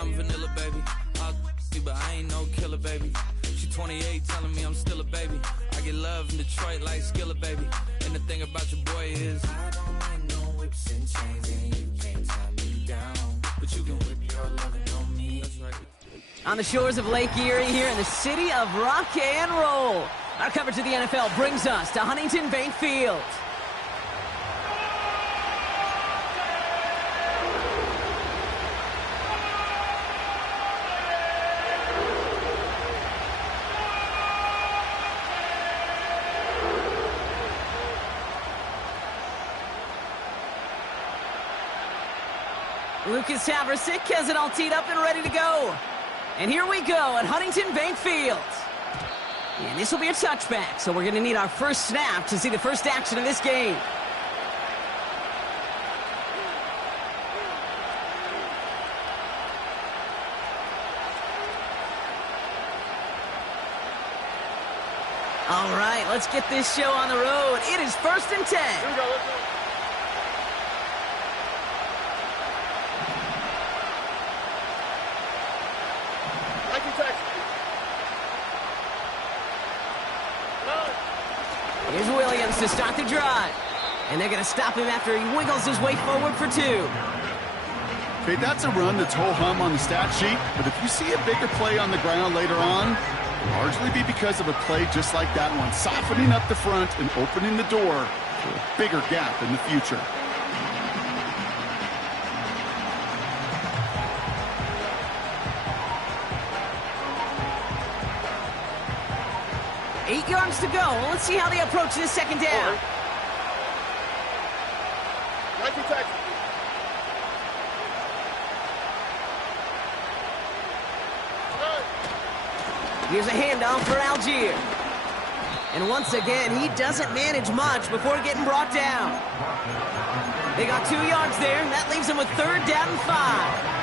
I'm vanilla, baby. I'll but I ain't no killer, baby. She 28 telling me I'm still a baby. I get love in Detroit like Skilla, baby. And the thing about your boy is I don't like no whips and chains, and you can't tie me down. But you can whip your lovin' on me. That's right. On the shores of Lake Erie here in the city of rock and roll. Our coverage of the NFL brings us to Huntington Bank Field. Lucas Haversick has it all teed up and ready to go. And here we go at Huntington Bank Field. And this will be a touchback, so we're going to need our first snap to see the first action of this game. All right, let's get this show on the road. It is 1st and 10. Here we go, let's go. Here's Williams to start the drive. And they're going to stop him after he wiggles his way forward for 2. Okay, that's a run that's ho-hum on the stat sheet, but if you see a bigger play on the ground later on, it'll largely be because of a play just like that one, softening up the front and opening the door for a bigger gap in the future. Eight yards to go. Let's see how they approach this second down. Here's a handoff for Algier. And once again, he doesn't manage much before getting brought down. They got 2 yards there, and that leaves them with 3rd down and 5.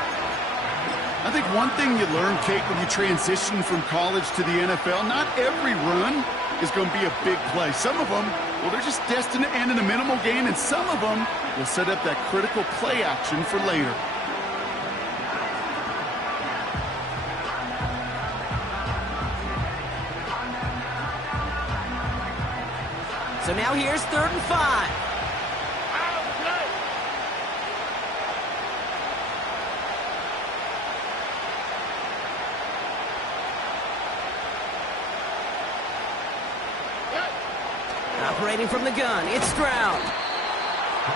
I think one thing you learn, Kate, when you transition from college to the NFL, not every run is going to be a big play. Some of them, well, they're just destined to end in a minimal gain, and some of them will set up that critical play action for later. So now here's 3rd and 5. Operating from the gun, it's Stroud.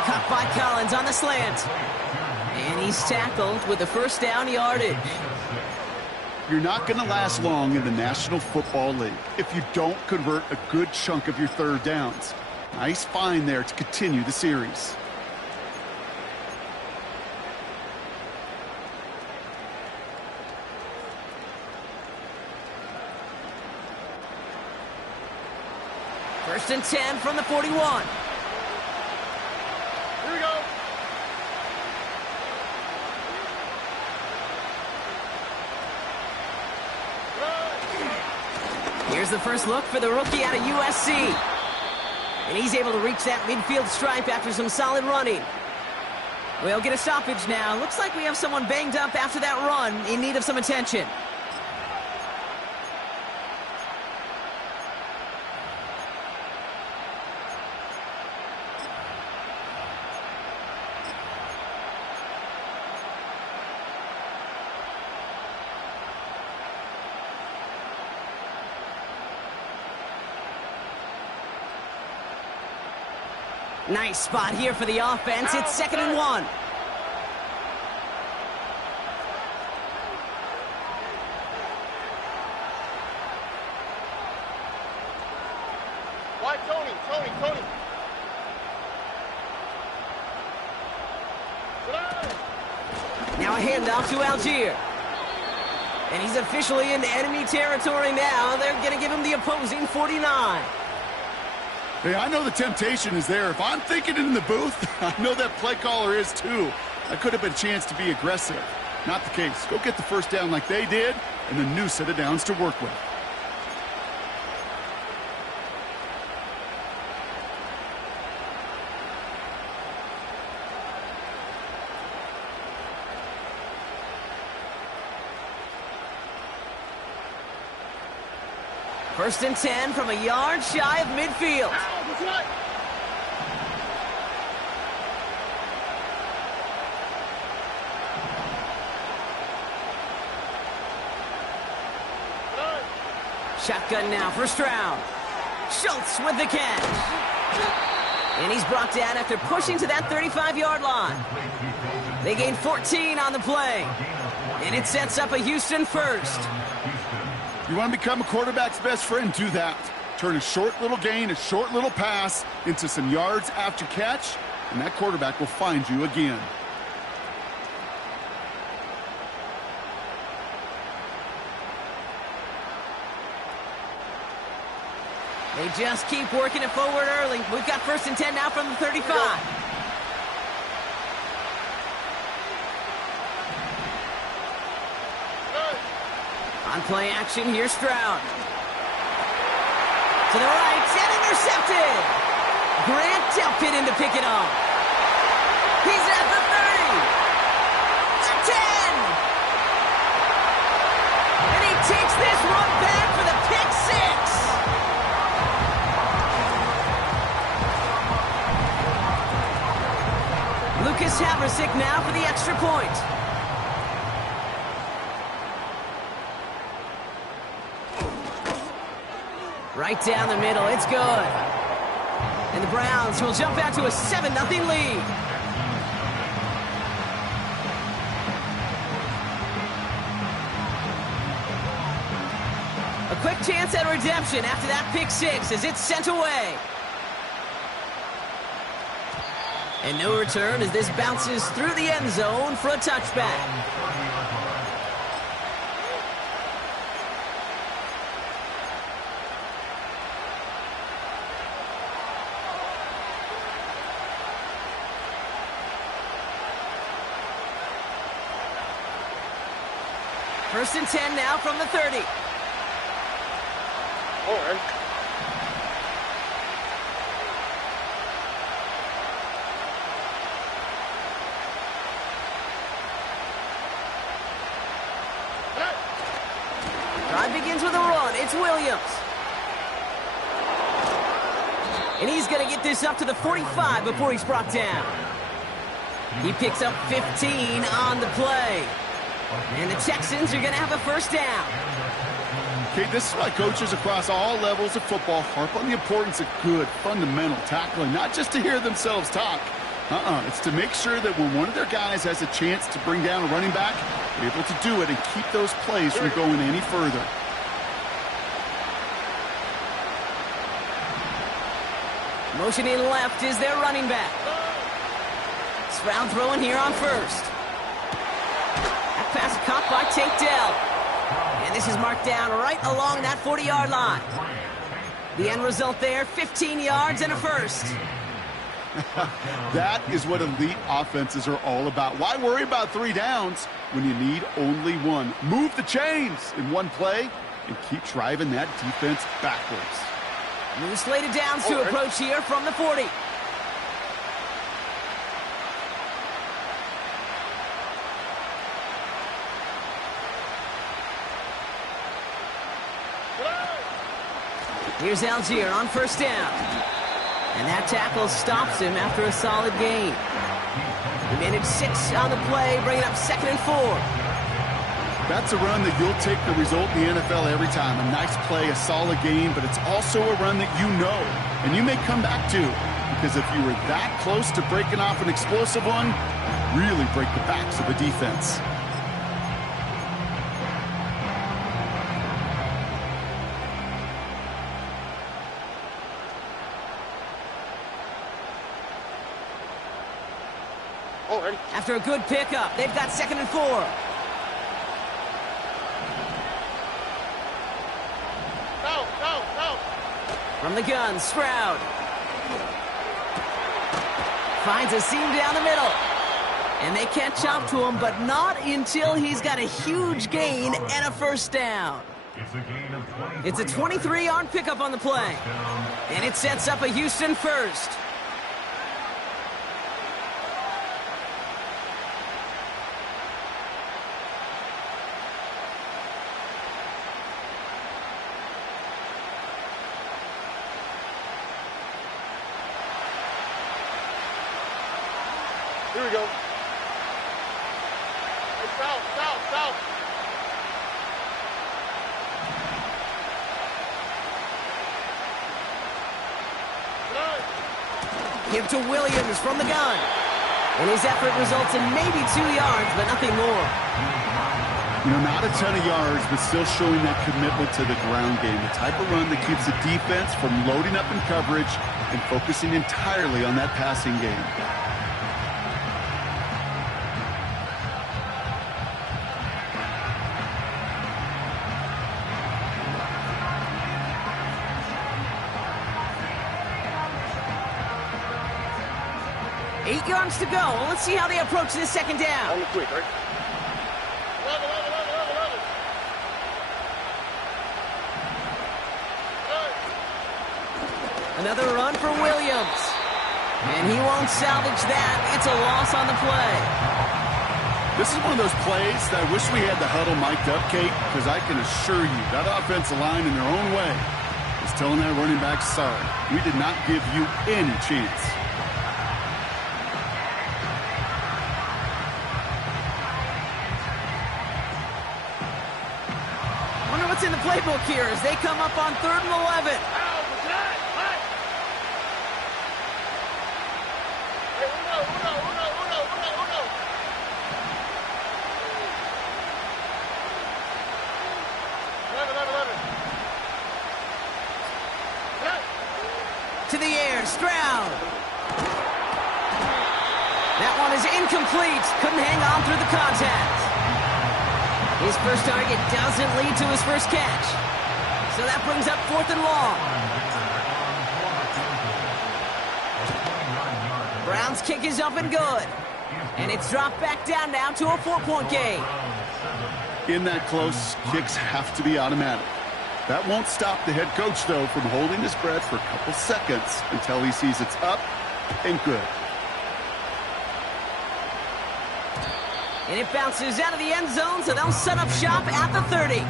Cut by Collins on the slant. And he's tackled with the 1st down yardage. You're not going to last long in the National Football League if you don't convert a good chunk of your 3rd downs. Nice find there to continue the series. First and 10 from the 41. Here we go. Here's the first look for the rookie out of USC. And he's able to reach that midfield stripe after some solid running. We'll get a stoppage now. Looks like we have someone banged up after that run in need of some attention. Nice spot here for the offense. It's 2nd and 1. Why, Tony. Now a handoff to Algier. And he's officially in enemy territory now. They're going to give him the opposing 49. Hey, I know the temptation is there. If I'm thinking it in the booth, I know that play caller is too. That could have been a chance to be aggressive. Not the case. Go get the 1st down like they did, and a new set of downs to work with. First and 10 from a yard shy of midfield. Shotgun now for Stroud. Schultz with the catch. And he's brought down after pushing to that 35-yard line. They gain 14 on the play. And it sets up a Houston first. You want to become a quarterback's best friend, do that. Turn a short little gain, a short little pass into some yards after catch, and that quarterback will find you again. They just keep working it forward early. We've got first and 10 now from the 35. On play action, here's Stroud. To the right, and intercepted. Grant Delpit in to pick it off. He's at the 30. The 10. And he takes this one back for the pick six. Lucas Haversick now for the extra point. Right down the middle, it's good. And the Browns will jump out to a 7-0 lead. A quick chance at redemption after that pick six as it's sent away. And no return as this bounces through the end zone for a touchback. First and 10 now from the 30. All right. Drive begins with a run. It's Williams. And he's going to get this up to the 45 before he's brought down. He picks up 15 on the play. And the Texans are going to have a first down. Okay, this is why coaches across all levels of football harp on the importance of good, fundamental tackling, not just to hear themselves talk. It's to make sure that when one of their guys has a chance to bring down a running back, they're able to do it and keep those plays from going any further. Motioning left is their running back. Stroud throwing here on first. Pass caught by Tate Dell. And this is marked down right along that 40-yard line. The end result there, 15 yards and a first. That is what elite offenses are all about. Why worry about 3 downs when you need only one? Move the chains in one play and keep driving that defense backwards. New slated downs to approach here from the 40. Here's Algier on first down. And that tackle stops him after a solid gain. He managed 6 on the play, bringing up 2nd and 4. That's a run that you'll take the result in the NFL every time. A nice play, a solid game, but it's also a run that you know and you may come back to. Because if you were that close to breaking off an explosive one, really break the backs of the defense. After a good pickup, they've got 2nd and 4. Go. From the gun, Stroud. Finds a seam down the middle. And they can't chop to him, but not until he's got a huge gain and a first down. It's a 23-yard pickup on the play. And it sets up a Houston first. Here we go. Hey, south, south, south. Give to Williams from the gun. And his effort results in maybe 2 yards, but nothing more. You know, not a ton of yards, but still showing that commitment to the ground game. The type of run that keeps the defense from loading up in coverage and focusing entirely on that passing game. Eight yards to go. Let's see how they approach this second down. On the quick, right? Another run for Williams. And he won't salvage that. It's a loss on the play. This is one of those plays that I wish we had the huddle mic'd up, Kate, because I can assure you that offensive line in their own way is telling that running back, sorry, we did not give you any chance. Wonder what's in the playbook here as they come up on 3rd and 11. To the air, Stroud. That one is incomplete. Couldn't hang on through the contact. His first target doesn't lead to his first catch. So that brings up 4th and long. Brown's kick is up and good. And it's dropped back down now to a 4-point game. In that close, kicks have to be automatic. That won't stop the head coach, though, from holding his breath for a couple seconds until he sees it's up and good. And it bounces out of the end zone, so they'll set up shop at the 30.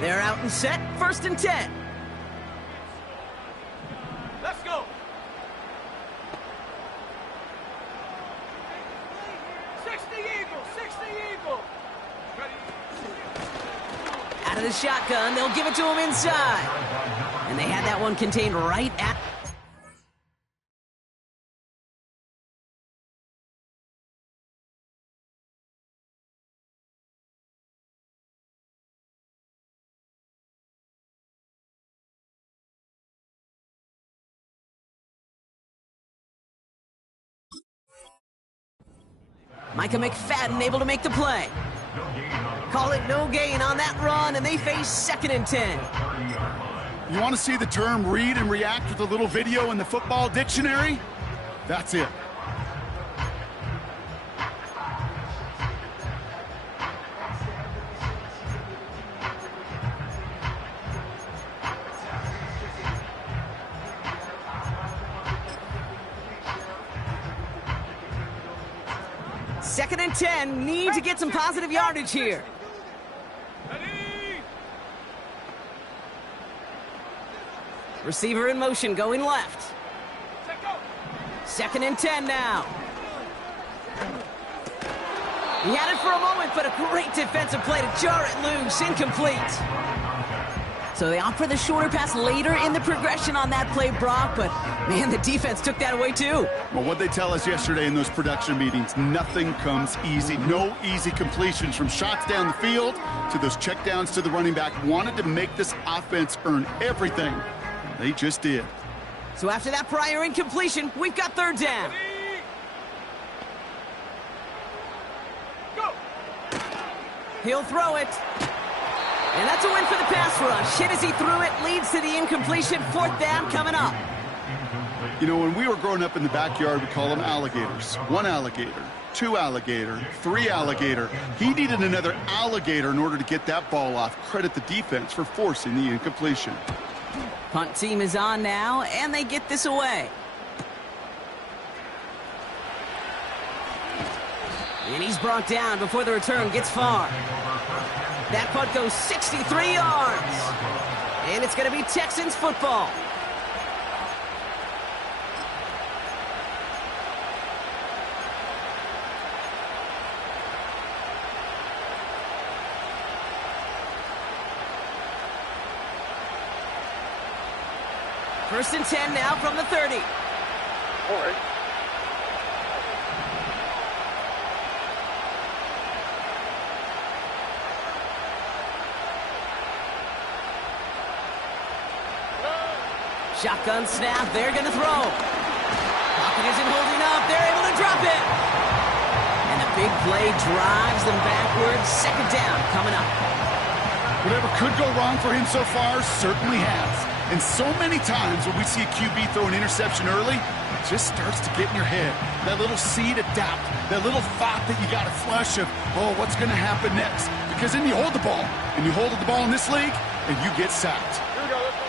They're out and set, 1st and 10. Let's go. 60 Eagles, 60 Eagles. Out of the shotgun, they'll give it to him inside. And they had that one contained right at... Micah McFadden able to make the play. Call it no gain on that run, and they face 2nd and 10. You want to see the term read and react with a little video in the football dictionary? That's it. Second and 10, need to get some positive yardage here. Receiver in motion, going left. 2nd and 10 now. He had it for a moment, but a great defensive play to jar it loose, incomplete. So they opt for the shorter pass later in the progression on that play, Brock, but man, the defense took that away too. Well, what they tell us yesterday in those production meetings, nothing comes easy. No easy completions from shots down the field to those checkdowns to the running back. Wanted to make this offense earn everything. They just did. So after that prior incompletion, we've got 3rd down. Go. He'll throw it. And that's a win for the pass rush. Hit as he threw it, leads to the incompletion. 4th down coming up. You know, when we were growing up in the backyard, we call them alligators. 1 alligator, 2 alligator, 3 alligator. He needed another alligator in order to get that ball off. Credit the defense for forcing the incompletion. Punt team is on now, and they get this away. And he's brought down before the return gets far. That punt goes 63 yards. And it's going to be Texans football. First and 10 now from the 30. All right. Shotgun snap, they're going to throw. Pocket isn't holding up, they're able to drop it. And a big play drives them backwards. Second down coming up. Whatever could go wrong for him so far certainly has. And so many times when we see a QB throw an interception early, it just starts to get in your head. That little seed of doubt, that little thought that you got to flush of, oh, what's going to happen next? Because then you hold the ball, and you hold the ball in this league, and you get sacked. Here we go. Let's go.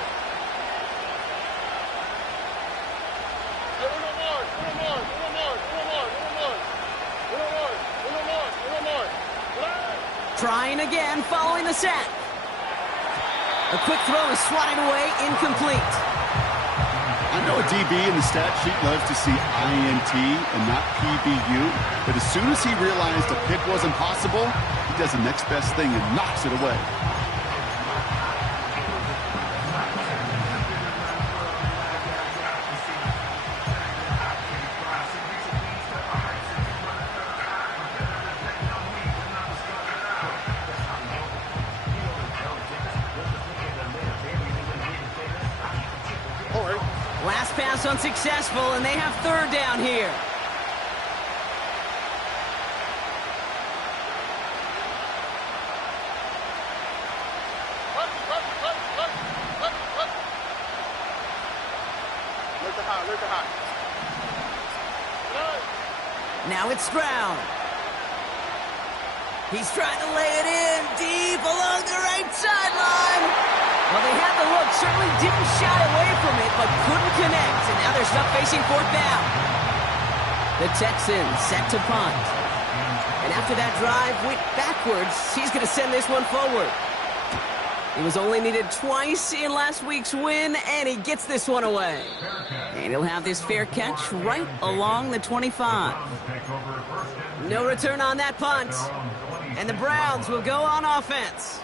Trying again, following the sack. A quick throw is swatted away, incomplete. I know a DB in the stat sheet loves to see INT and not PBU, but as soon as he realized a pick wasn't possible, he does the next best thing and knocks it away. Last pass unsuccessful, and they have third down here. Look at high. Now it's Stroud. He's trying to lay it in deep along the right sideline. Well, they had the look, certainly didn't shy away from it, but couldn't connect. And now they're stuck facing fourth down. The Texans set to punt. And after that drive went backwards, he's going to send this one forward. He was only needed twice in last week's win, and he gets this one away. And he'll have this fair catch right along the 25. No return on that punt. And the Browns will go on offense.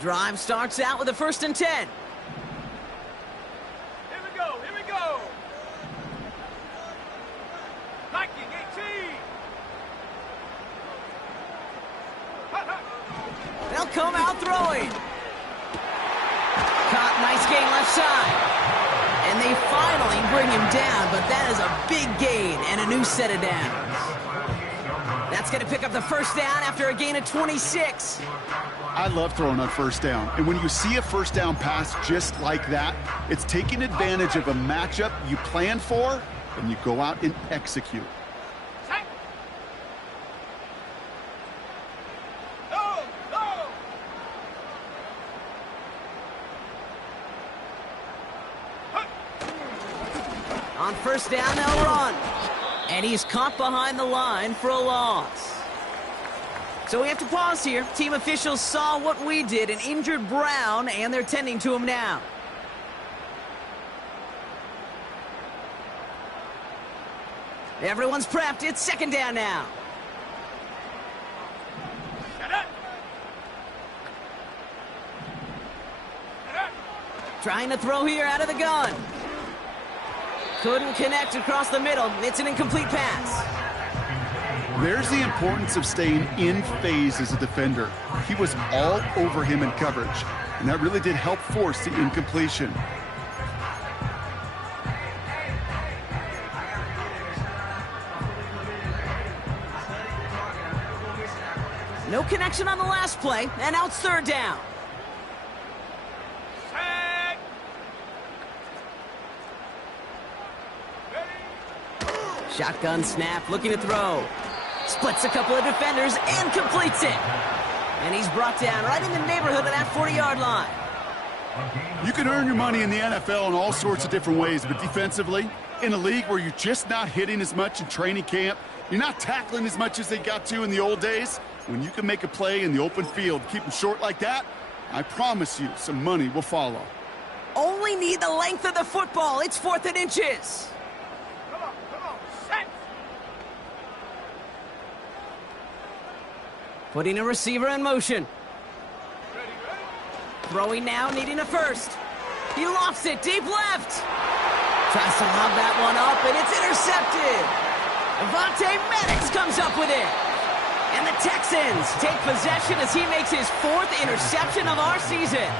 Drive starts out with a 1st and 10. Here we go. Hiking 18. They'll come out throwing. Caught, nice gain left side. And they finally bring him down, but that is a big gain and a new set of downs. That's going to pick up the first down after a gain of 26. I love throwing on first down. And when you see a first down pass just like that, it's taking advantage of a matchup you plan for, and you go out and execute. On first down, they'll run. And he's caught behind the line for a loss. So we have to pause here. Team officials saw what we did, an injured Brown, and they're tending to him now. Everyone's prepped. It's second down now. Trying to throw here out of the gun. Couldn't connect across the middle. It's an incomplete pass. There's the importance of staying in phase as a defender. He was all over him in coverage, and that really did help force the incompletion. No connection on the last play, and now it's third down. Shotgun snap, looking to throw. Splits a couple of defenders and completes it. And he's brought down right in the neighborhood of that 40-yard line. You can earn your money in the NFL in all sorts of different ways, but defensively, in a league where you're just not hitting as much in training camp, you're not tackling as much as they got to in the old days, when you can make a play in the open field, keep them short like that, I promise you some money will follow. Only need the length of the football. It's 4th and inches. Come on, set. Putting a receiver in motion. Ready. Throwing now, needing a first. He lofts it deep left. Tries to lob that one up, and it's intercepted. Avonte Maddox comes up with it. And the Texans take possession as he makes his 4th interception of our season.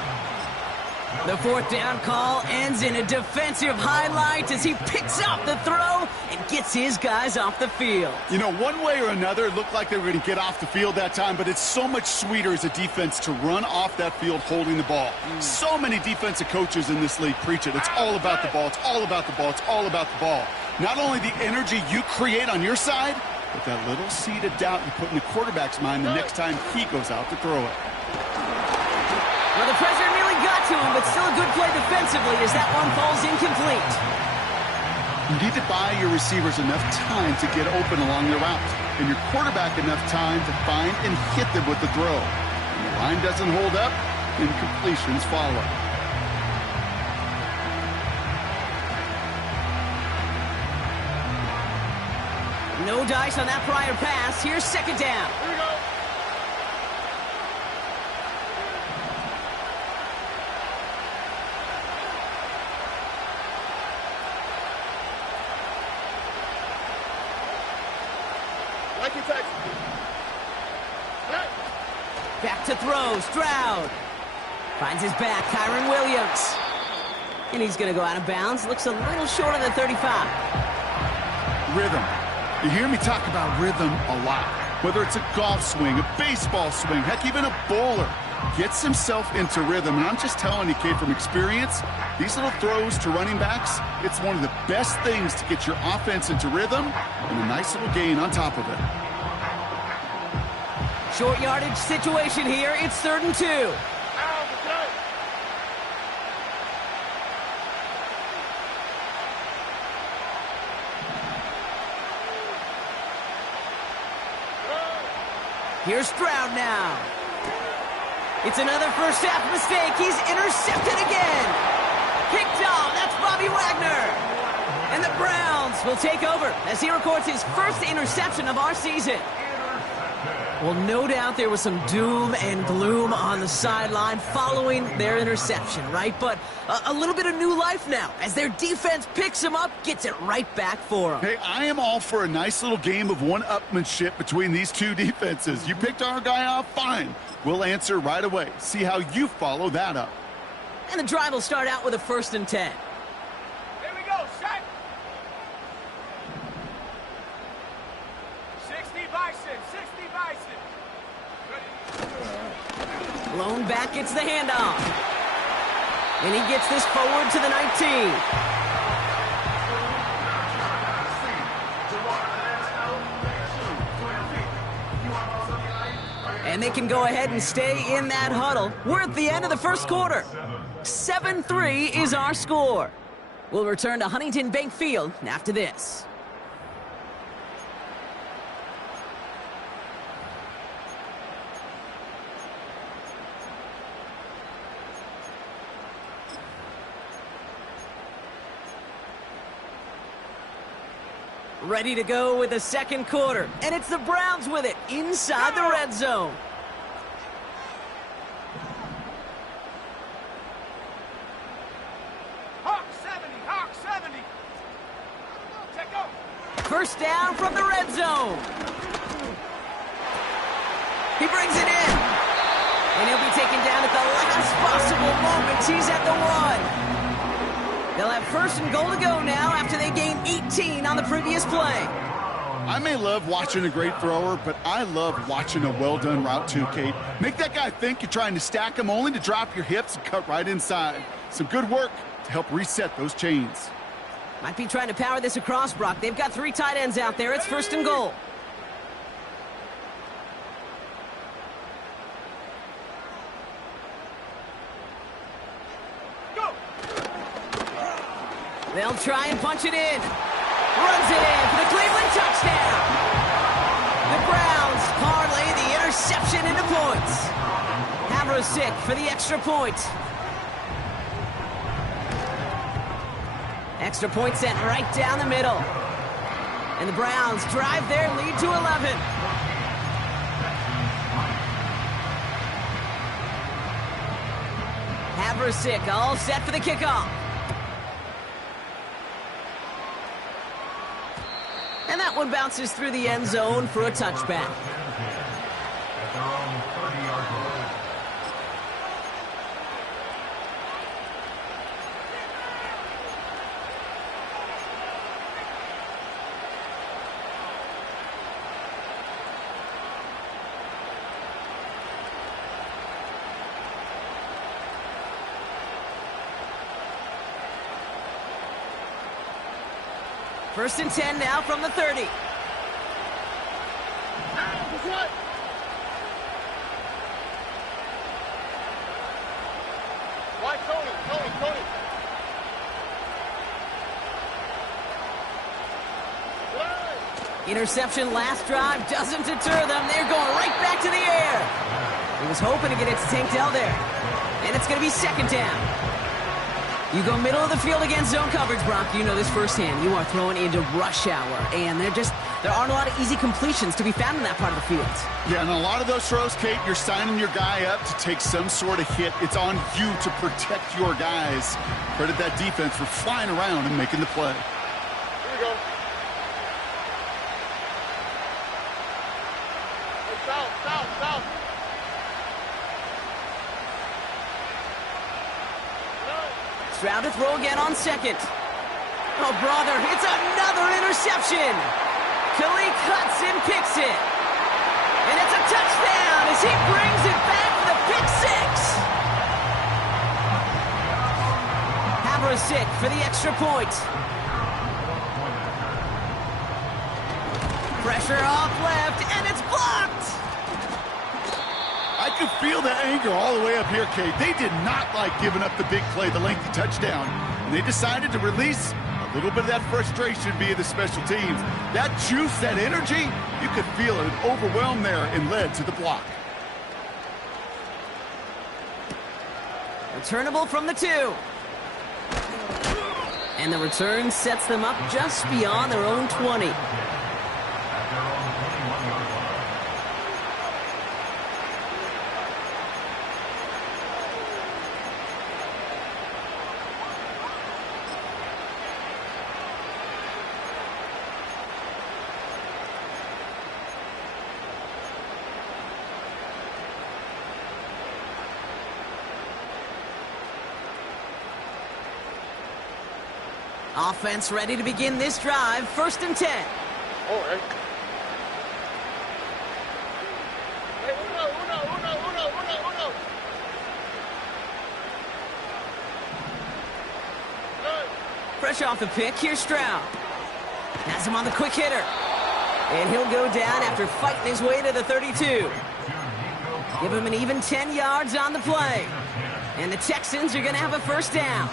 The 4th down call ends in a defensive highlight as he picks up the throw and gets his guys off the field. You know, one way or another, it looked like they were going to get off the field that time, but it's so much sweeter as a defense to run off that field holding the ball. So many defensive coaches in this league preach it. It's all about the ball. It's all about the ball. It's all about the ball. Not only the energy you create on your side, but that little seed of doubt you put in the quarterback's mind the next time he goes out to throw it. Well, the pressure nearly got to him, but still a good play defensively as that one falls incomplete. You need to buy your receivers enough time to get open along their routes, and your quarterback enough time to find and hit them with the throw. When the line doesn't hold up, incompletions follow. No dice on that prior pass. Here's 2nd down. Here we go. Like you, Texans. Hey. Back to throw. Stroud finds his back. Kyron Williams. And he's going to go out of bounds. Looks a little short of the 35. Rhythm. You hear me talk about rhythm a lot. Whether it's a golf swing, a baseball swing, heck, even a bowler gets himself into rhythm. And I'm just telling you, kid, from experience, these little throws to running backs, it's one of the best things to get your offense into rhythm and a nice little gain on top of it. Short yardage situation here. It's 3rd and 2. Here's Stroud now. It's another first half mistake. He's intercepted again. Picked off. That's Bobby Wagner. And the Browns will take over as he records his 1st interception of our season. Well, no doubt there was some doom and gloom on the sideline following their interception, right? But a little bit of new life now as their defense picks him up, gets it right back for him. Hey, I am all for a nice little game of one-upmanship between these two defenses. You picked our guy off, fine. We'll answer right away. See how you follow that up. And the drive will start out with a 1st and 10. Here we go, set. 60 Bison, 60 Bison. Ready. Lone back gets the handoff. And he gets this forward to the 19. And they can go ahead and stay in that huddle. We're at the end of the 1st quarter. 7-3 is our score. We'll return to Huntington Bank Field after this. Ready to go with the 2nd quarter. And it's the Browns with it inside the red zone. Hawk 70. Check go. 1st down from the red zone. He brings it in. And he'll be taken down at the last possible moment. He's at the 1. They'll have 1st and goal to go now after they gained 18 on the previous play. I may love watching a great thrower, but I love watching a well-done route too, Kate. Make that guy think you're trying to stack him only to drop your hips and cut right inside. Some good work to help reset those chains. Might be trying to power this across, Brock. They've got 3 tight ends out there. It's 1st and goal. They'll try and punch it in. Runs it in for the Cleveland touchdown. The Browns parlay the interception into points. Havrosick for the extra point. Extra point sent right down the middle. And the Browns drive their lead to 11. Havrosick all set for the kickoff. And that one bounces through the end zone for a touchback. First and 10 now from the 30. Why Tony? Interception last drive doesn't deter them. They're going right back to the air. He was hoping to get it to Tank Dell there. And it's going to be second down. You go middle of the field against zone coverage, Brock. You know this firsthand. You are throwing into rush hour, and there aren't a lot of easy completions to be found in that part of the field. Yeah, and a lot of those throws, Kate, you're signing your guy up to take some sort of hit. It's on you to protect your guys. Credit that defense for flying around and making the play. Here we go. Hey, south. Stroud to throw again on second. Oh, brother, it's another interception. Khalil Hudson picks it. And it's a touchdown as he brings it back for the pick six. Havrosick for the extra point. Pressure off left, and it's blocked. I could feel the anger all the way up here, Kate. They did not like giving up the big play, the lengthy touchdown. And they decided to release a little bit of that frustration via the special teams. That juice, that energy, you could feel it overwhelm there and led to the block. Returnable from the 2. And the return sets them up just beyond their own 20. Offense ready to begin this drive. First and 10. All right. Hey, uno. Fresh off the pick, here's Stroud. Has him on the quick hitter. And he'll go down after fighting his way to the 32. Give him an even 10 yards on the play. And the Texans are going to have a first down.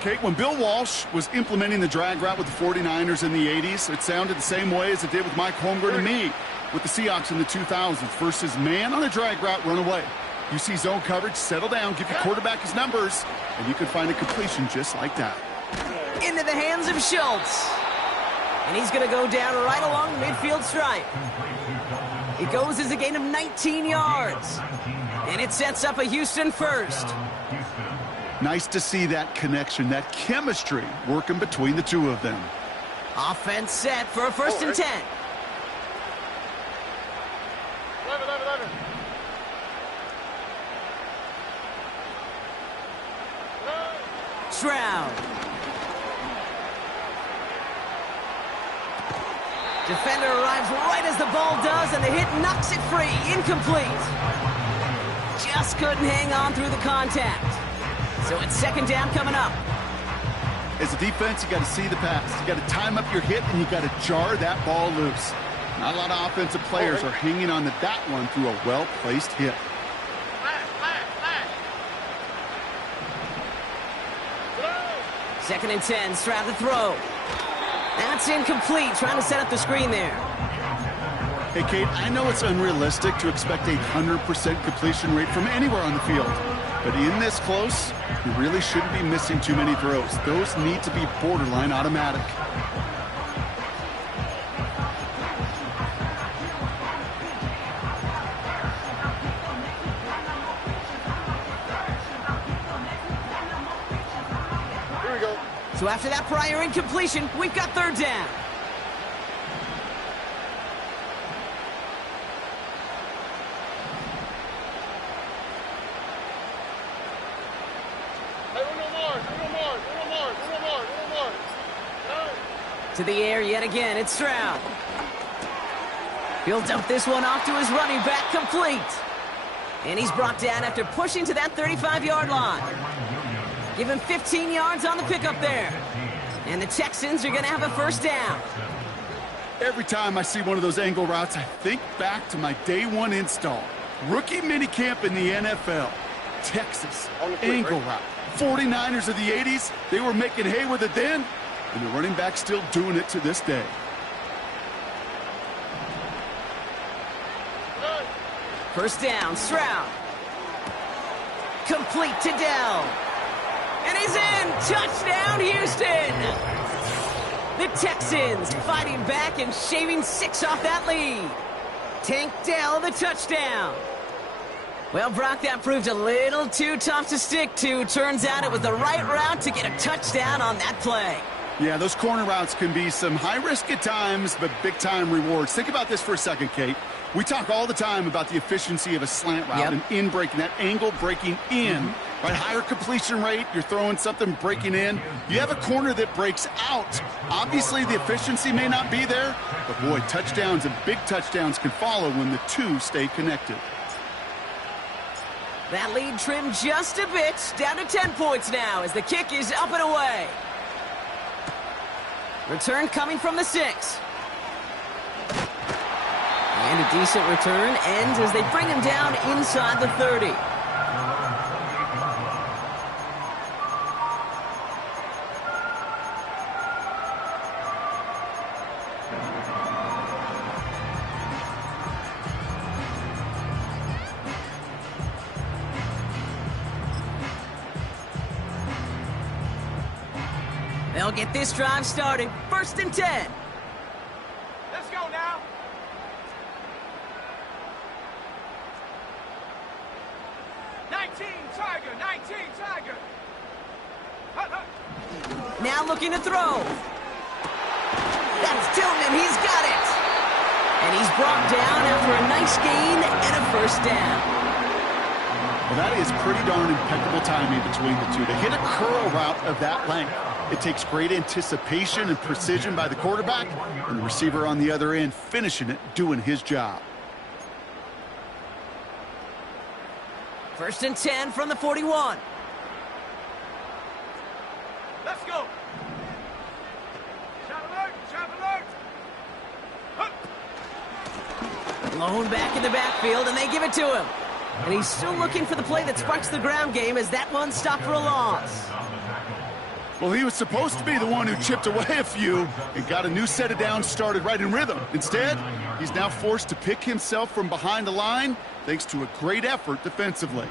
Kate, when Bill Walsh was implementing the drag route with the 49ers in the 80s, it sounded the same way as it did with Mike Holmgren and me with the Seahawks in the 2000s. Versus man on a drag route, run away. You see zone coverage, settle down, give your quarterback his numbers, and you can find a completion just like that. Into the hands of Schultz. And he's going to go down right along the midfield stripe. It goes as a gain of 19 yards. And it sets up a Houston first. Nice to see that connection, that chemistry working between the two of them. Offense set for a first and 10. 11. Stroud. Defender arrives right as the ball does, and the hit knocks it free. Incomplete. Just couldn't hang on through the contact. So it's second down coming up. As a defense, you got to see the pass. You got to time up your hit, and you got to jar that ball loose. Not a lot of offensive players are hanging on to that one through a well-placed hit. Second and 10, Stroud to throw. That's incomplete, trying to set up the screen there. Hey, Kate, I know it's unrealistic to expect a 100% completion rate from anywhere on the field. But in this close, you really shouldn't be missing too many throws. Those need to be borderline automatic. Here we go. So after that prior incompletion, we've got third down. Hey, uno more. To the air yet again, it's Stroud. He'll dump this one off to his running back, complete. And he's brought down after pushing to that 35-yard line. Give him 15 yards on the pickup there. And the Texans are going to have a first down. Every time I see one of those angle routes, I think back to my day one install. Rookie minicamp in the NFL. Texas, angle route. 49ers of the 80s, they were making hay with it then, and the running back's still doing it to this day. First down, Stroud. Complete to Dell. And he's in! Touchdown, Houston! The Texans fighting back and shaving 6 off that lead. Tank Dell, the touchdown. Well, Brock, that proved a little too tough to stick to. Turns out it was the right route to get a touchdown on that play. Yeah, those corner routes can be some high risk at times, but big-time rewards. Think about this for a second, Kate. We talk all the time about the efficiency of a slant route and in breaking, that angle breaking in. Right, higher completion rate, you're throwing something breaking in. You have a corner that breaks out. Obviously, the efficiency may not be there, but boy, touchdowns and big touchdowns can follow when the two stay connected. That lead trimmed just a bit, down to 10 points now as the kick is up and away. Return coming from the 6. And a decent return ends as they bring him down inside the 30. They'll get this drive started. First and 10. Let's go now. Tiger. Now looking to throw. That's Tillman. He's got it. And he's brought down after a nice gain and a first down. Well, that is pretty darn impeccable timing between the two. To hit a curl route of that length, it takes great anticipation and precision by the quarterback, and the receiver on the other end finishing it, doing his job. First and 10 from the 41. Let's go. Shot alert. Blown back in the backfield, and they give it to him. And he's still looking for the play that sparks the ground game as that one stopped for a loss. Well, he was supposed to be the one who chipped away a few and got a new set of downs started right in rhythm. Instead, he's now forced to pick himself from behind the line thanks to a great effort defensively.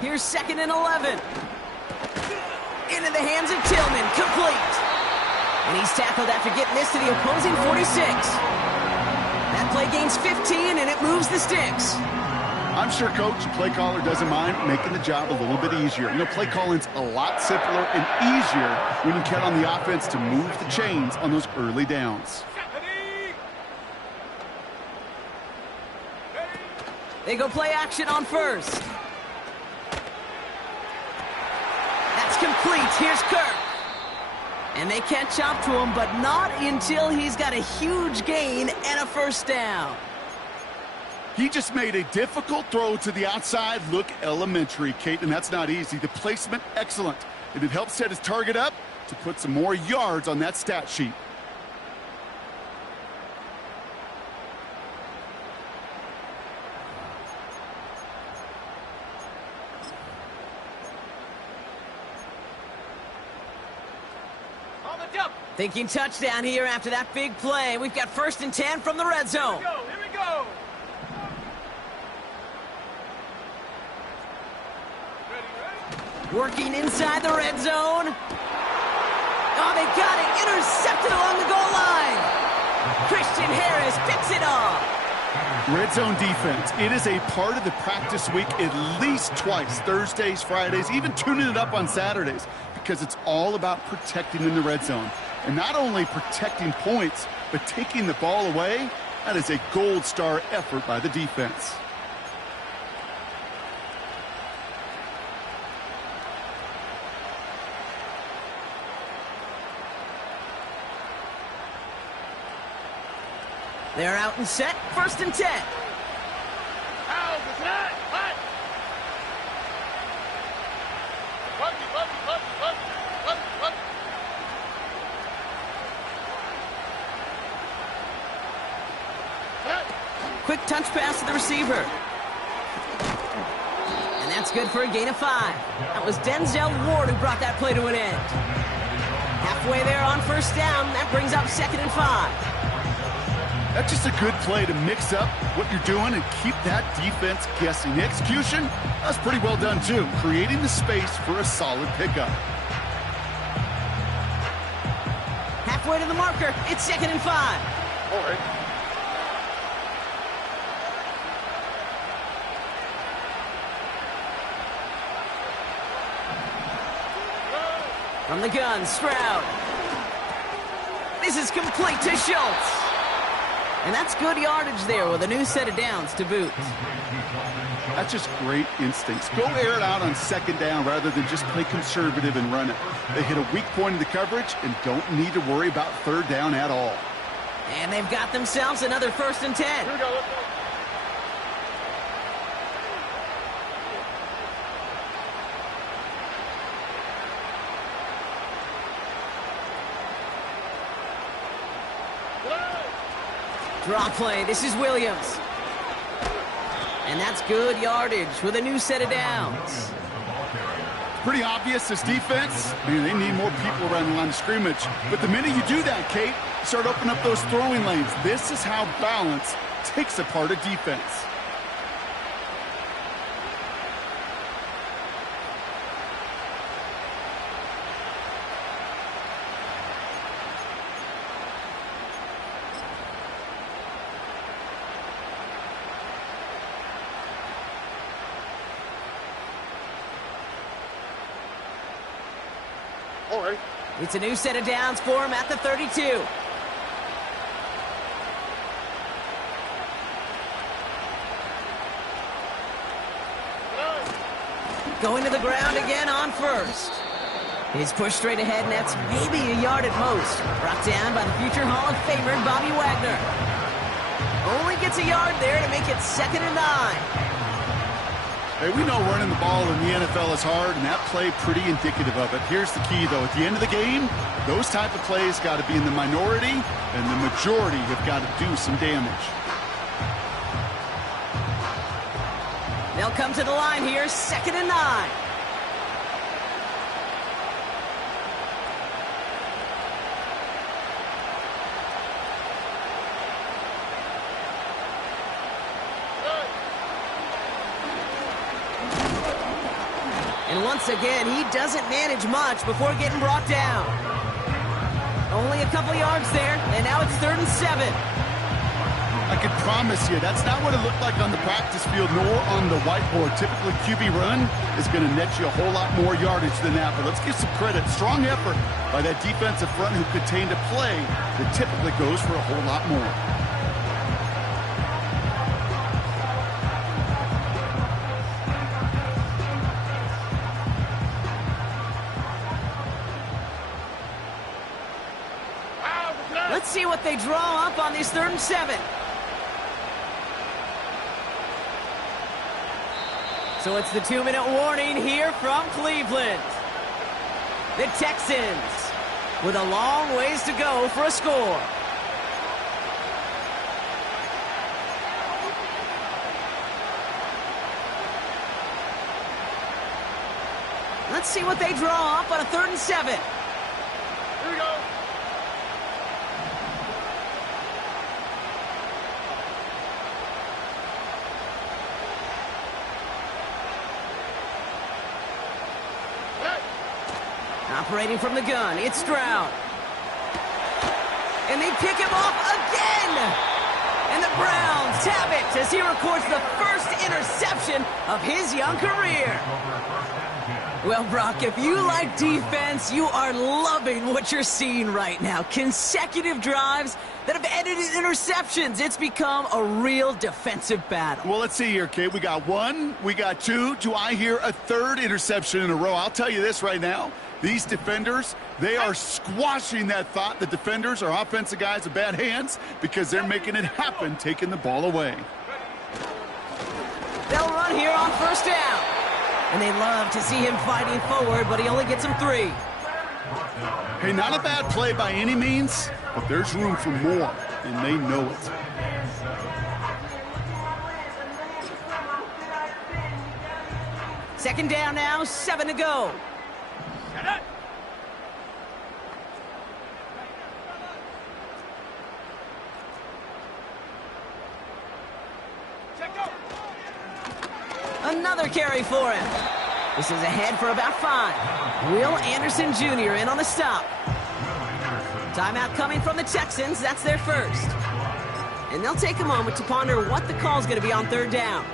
Here's second and 11. Into the hands of Tillman, complete. And he's tackled after getting this to the opposing 46. That play gains 15, and it moves the sticks. I'm sure Coach, play caller, doesn't mind making the job a little bit easier. You know, play calling's a lot simpler and easier when you count on the offense to move the chains on those early downs. They go play action on first. That's complete. Here's Kirk. And they catch up to him, but not until he's got a huge gain and a first down. He just made a difficult throw to the outside. Look elementary, Kate, and that's not easy. The placement, excellent. And it helps set his target up to put some more yards on that stat sheet. double. Thinking touchdown here after that big play. We've got 1st and 10 from the red zone. Here we go. Ready. Working inside the red zone. Oh, they got it. Intercepted along the goal line. Christian Harris picks it off. Red zone defense. It is a part of the practice week at least twice. Thursdays, Fridays, even tuning it up on Saturdays. Because it's all about protecting in the red zone. And not only protecting points, but taking the ball away. That is a gold star effort by the defense. They're out and set. 1st and 10. How's the tonight? What? Quick touch pass to the receiver. And that's good for a gain of 5. That was Denzel Ward who brought that play to an end. Halfway there on 1st down. That brings up 2nd and 5. That's just a good play to mix up what you're doing and keep that defense guessing. The execution, that's pretty well done too. Creating the space for a solid pickup. Halfway to the marker. It's 2nd and 5. All right. From the gun, Stroud. This is complete to Schultz. And that's good yardage there with a new set of downs to boot. That's just great instincts. Go air it out on 2nd down rather than just play conservative and run it. They hit a weak point in the coverage and don't need to worry about 3rd down at all. And they've got themselves another 1st and 10. Here we go. Let's go. Draw play. This is Williams. And that's good yardage with a new set of downs. Pretty obvious, this defense, they need more people around the line of scrimmage. But the minute you do that, Kate, start opening up those throwing lanes. This is how balance takes apart a defense. All right. It's a new set of downs for him at the 32. Going to the ground again on 1st. He's pushed straight ahead, and that's maybe a yard at most. Brought down by the future Hall of Famer, Bobby Wagner. Only gets a yard there to make it 2nd and 9. Hey, we know running the ball in the NFL is hard, and that play pretty indicative of it. Here's the key, though. At the end of the game, those type of plays got to be in the minority, and the majority have got to do some damage. They'll come to the line here, 2nd and 9. And once again, he doesn't manage much before getting brought down. Only a couple yards there, and now it's 3rd and 7. I can promise you, that's not what it looked like on the practice field nor on the whiteboard. Typically, QB run is going to net you a whole lot more yardage than that. But let's give some credit. Strong effort by that defensive front who contained a play that typically goes for a whole lot more. Let's see what they draw up on this 3rd and 7. So it's the 2-minute warning here from Cleveland. The Texans with a long ways to go for a score. Let's see what they draw up on a 3rd and 7. Here we go. Operating from the gun, it's Stroud. And they pick him off again! And the Browns have it as he records the first interception of his young career. Well, Brock, if you like defense, you are loving what you're seeing right now. Consecutive drives that have ended in interceptions. It's become a real defensive battle. Well, let's see here, Kate. We got one, we got two. Do I hear a third interception in a row? I'll tell you this right now. These defenders, they are squashing that thought. The defenders are offensive guys with bad hands because they're making it happen, taking the ball away. They'll run here on first down. And they love to see him fighting forward, but he only gets him 3. Hey, not a bad play by any means, but there's room for more, and they know it. Second down now, 7 to go. Another carry for him. This is ahead for about 5. Will Anderson Jr. in on the stop. Timeout coming from the Texans. That's their first. And they'll take a moment to ponder what the call's going to be on third down.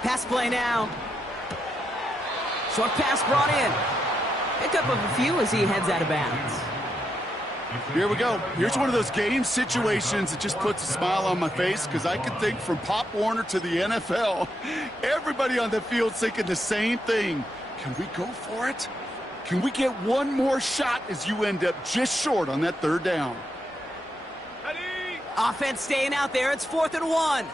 Pass play now. Short pass brought in. Pickup of a few as he heads out of bounds. Here we go. Here's one of those game situations that just puts a smile on my face because I can think from Pop Warner to the NFL. Everybody on the field thinking the same thing. Can we go for it? Can we get one more shot as you end up just short on that third down? Ready? Offense staying out there. It's 4th and 1.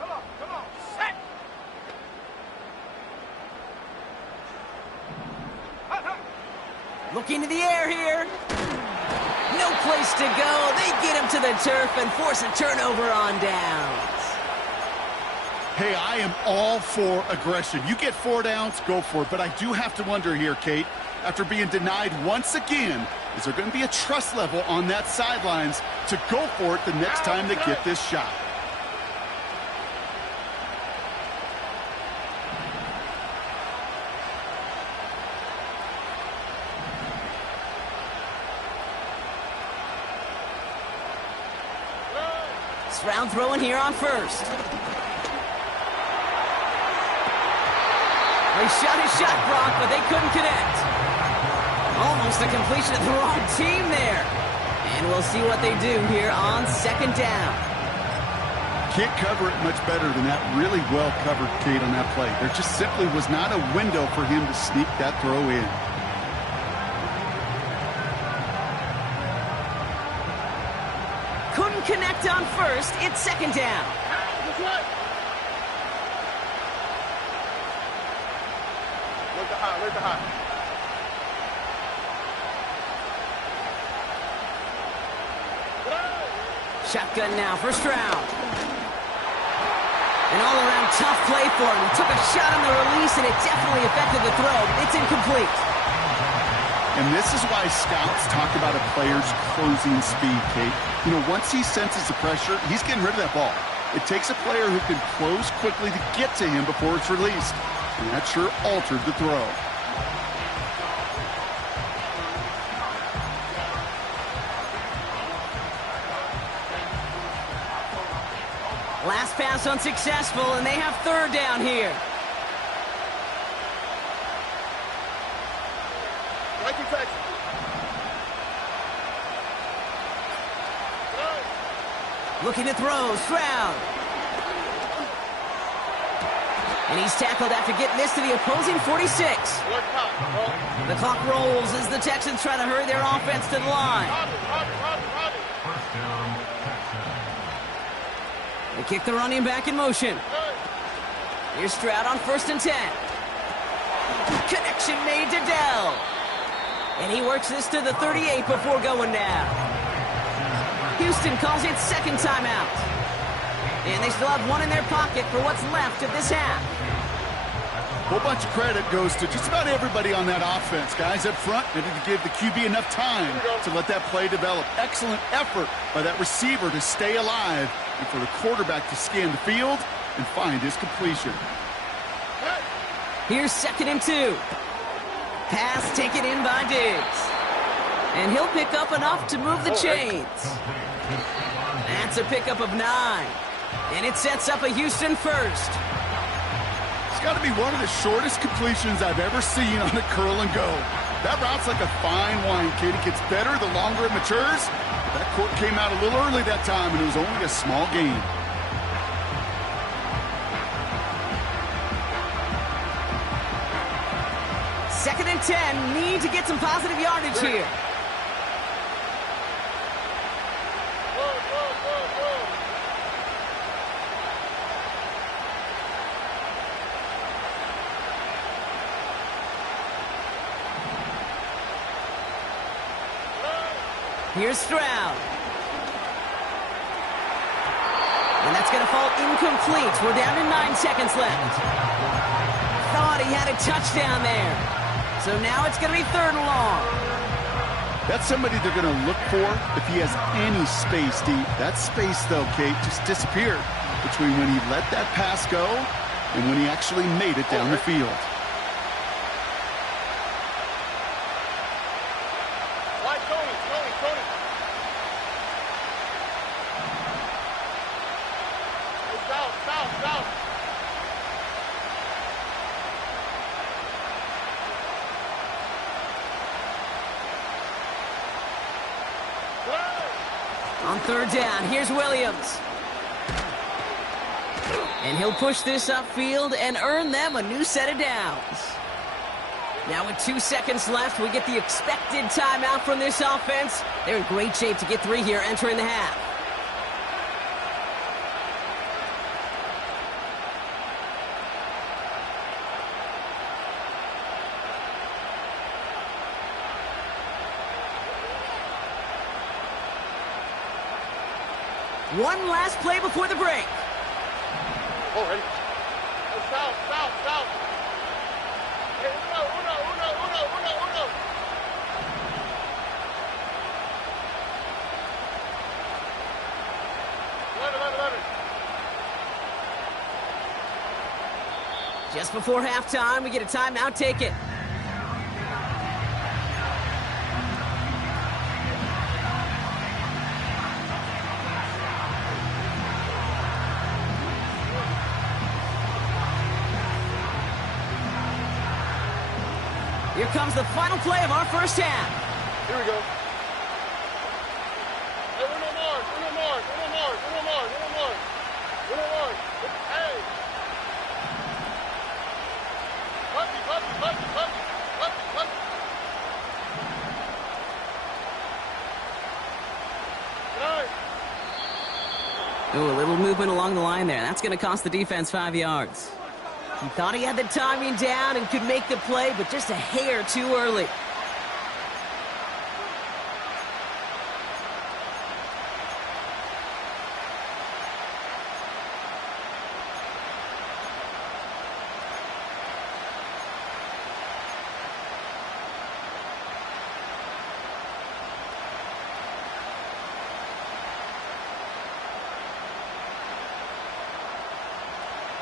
Come on, set. Looking to the air here. No place to go. They get him to the turf and force a turnover on downs. Hey, I am all for aggression. You get 4 downs, go for it. But I do have to wonder here, Kate, after being denied once again, is there going to be a trust level on that sidelines to go for it the next time they get this shot? Round throwing here on first. They shot his shot, Brock, but they couldn't connect. Almost a completion of the wrong team there. And we'll see what they do here on second down. Can't cover it much better than that. Really well covered, Kate, on that play. There just simply was not a window for him to sneak that throw in. Couldn't connect on first. It's second down. Where's the high? Shotgun now for Stroud. An all-around tough play for him. He took a shot on the release, and it definitely affected the throw. It's incomplete. And this is why scouts talk about a player's closing speed, Kate. You know, once he senses the pressure, he's getting rid of that ball. It takes a player who can close quickly to get to him before it's released. And that sure altered the throw. Last pass unsuccessful, and they have third down here. Looking to throw, Stroud. And he's tackled after getting this to the opposing 46. The clock rolls as the Texans try to hurry their offense to the line. They kick the running back in motion. Here's Stroud on 1st and 10. Connection made to Dell. And he works this to the 38 before going down. Houston calls its second timeout. And they still have one in their pocket for what's left of this half. A whole bunch of credit goes to just about everybody on that offense. Guys up front needed to give the QB enough time to let that play develop. Excellent effort by that receiver to stay alive and for the quarterback to scan the field and find his completion. Here's 2nd and 2. Pass taken in by Diggs. And he'll pick up enough to move the chains. That's a pickup of 9. And it sets up a Houston first. It's got to be one of the shortest completions I've ever seen on a curl and go. That route's like a fine wine, kid. It gets better the longer it matures. That court came out a little early that time, and it was only a small gain. Second and 10. Need to get some positive yardage here. Here's Stroud. And that's going to fall incomplete. We're down to 9 seconds left. Thought he had a touchdown there. So now it's going to be 3rd and long. That's somebody they're going to look for if he has any space deep. That space, though, Kate, just disappeared between when he let that pass go and when he actually made it down the field. On 3rd down, here's Williams. And he'll push this upfield and earn them a new set of downs. Now with 2 seconds left, we get the expected timeout from this offense. They're in great shape to get 3 here entering the half. One last play before the break. Oh, ready? South. Hey, uno. Let it. Just before halftime, we get a timeout taken. Here comes the final play of our first half. Here we go. Hey, uno more. Hey. Puppy. Nice. Ooh, a little movement along the line there. That's going to cost the defense 5 yards. He thought he had the timing down and could make the play, but just a hair too early.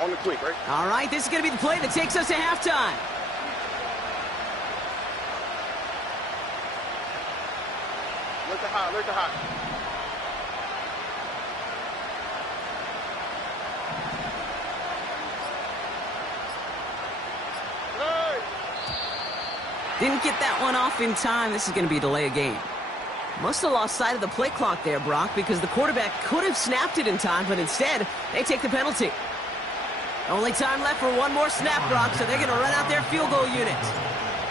On the quick, right? All right, this is going to be the play that takes us to halftime. Look at high. Didn't get that one off in time. This is going to be a delay of game. Must have lost sight of the play clock there, Brock, because the quarterback could have snapped it in time, but instead, they take the penalty. Only time left for one more snap, Brock, so they're going to run out their field goal unit.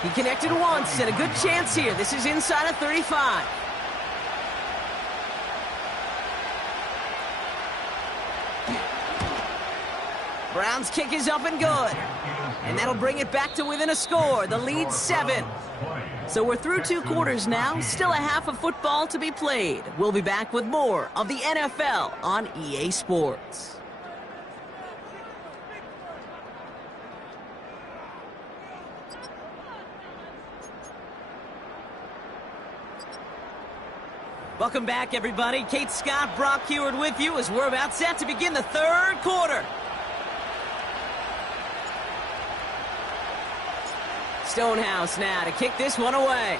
He connected once, and a good chance here. This is inside of 35. Brown's kick is up and good. And that'll bring it back to within a score. The lead's 7. So we're through 2 quarters now, still a half of football to be played. We'll be back with more of the NFL on EA Sports. Welcome back, everybody. Kate Scott, Brock Heward with you as we're about set to begin the 3rd quarter. Stonehouse now to kick this one away.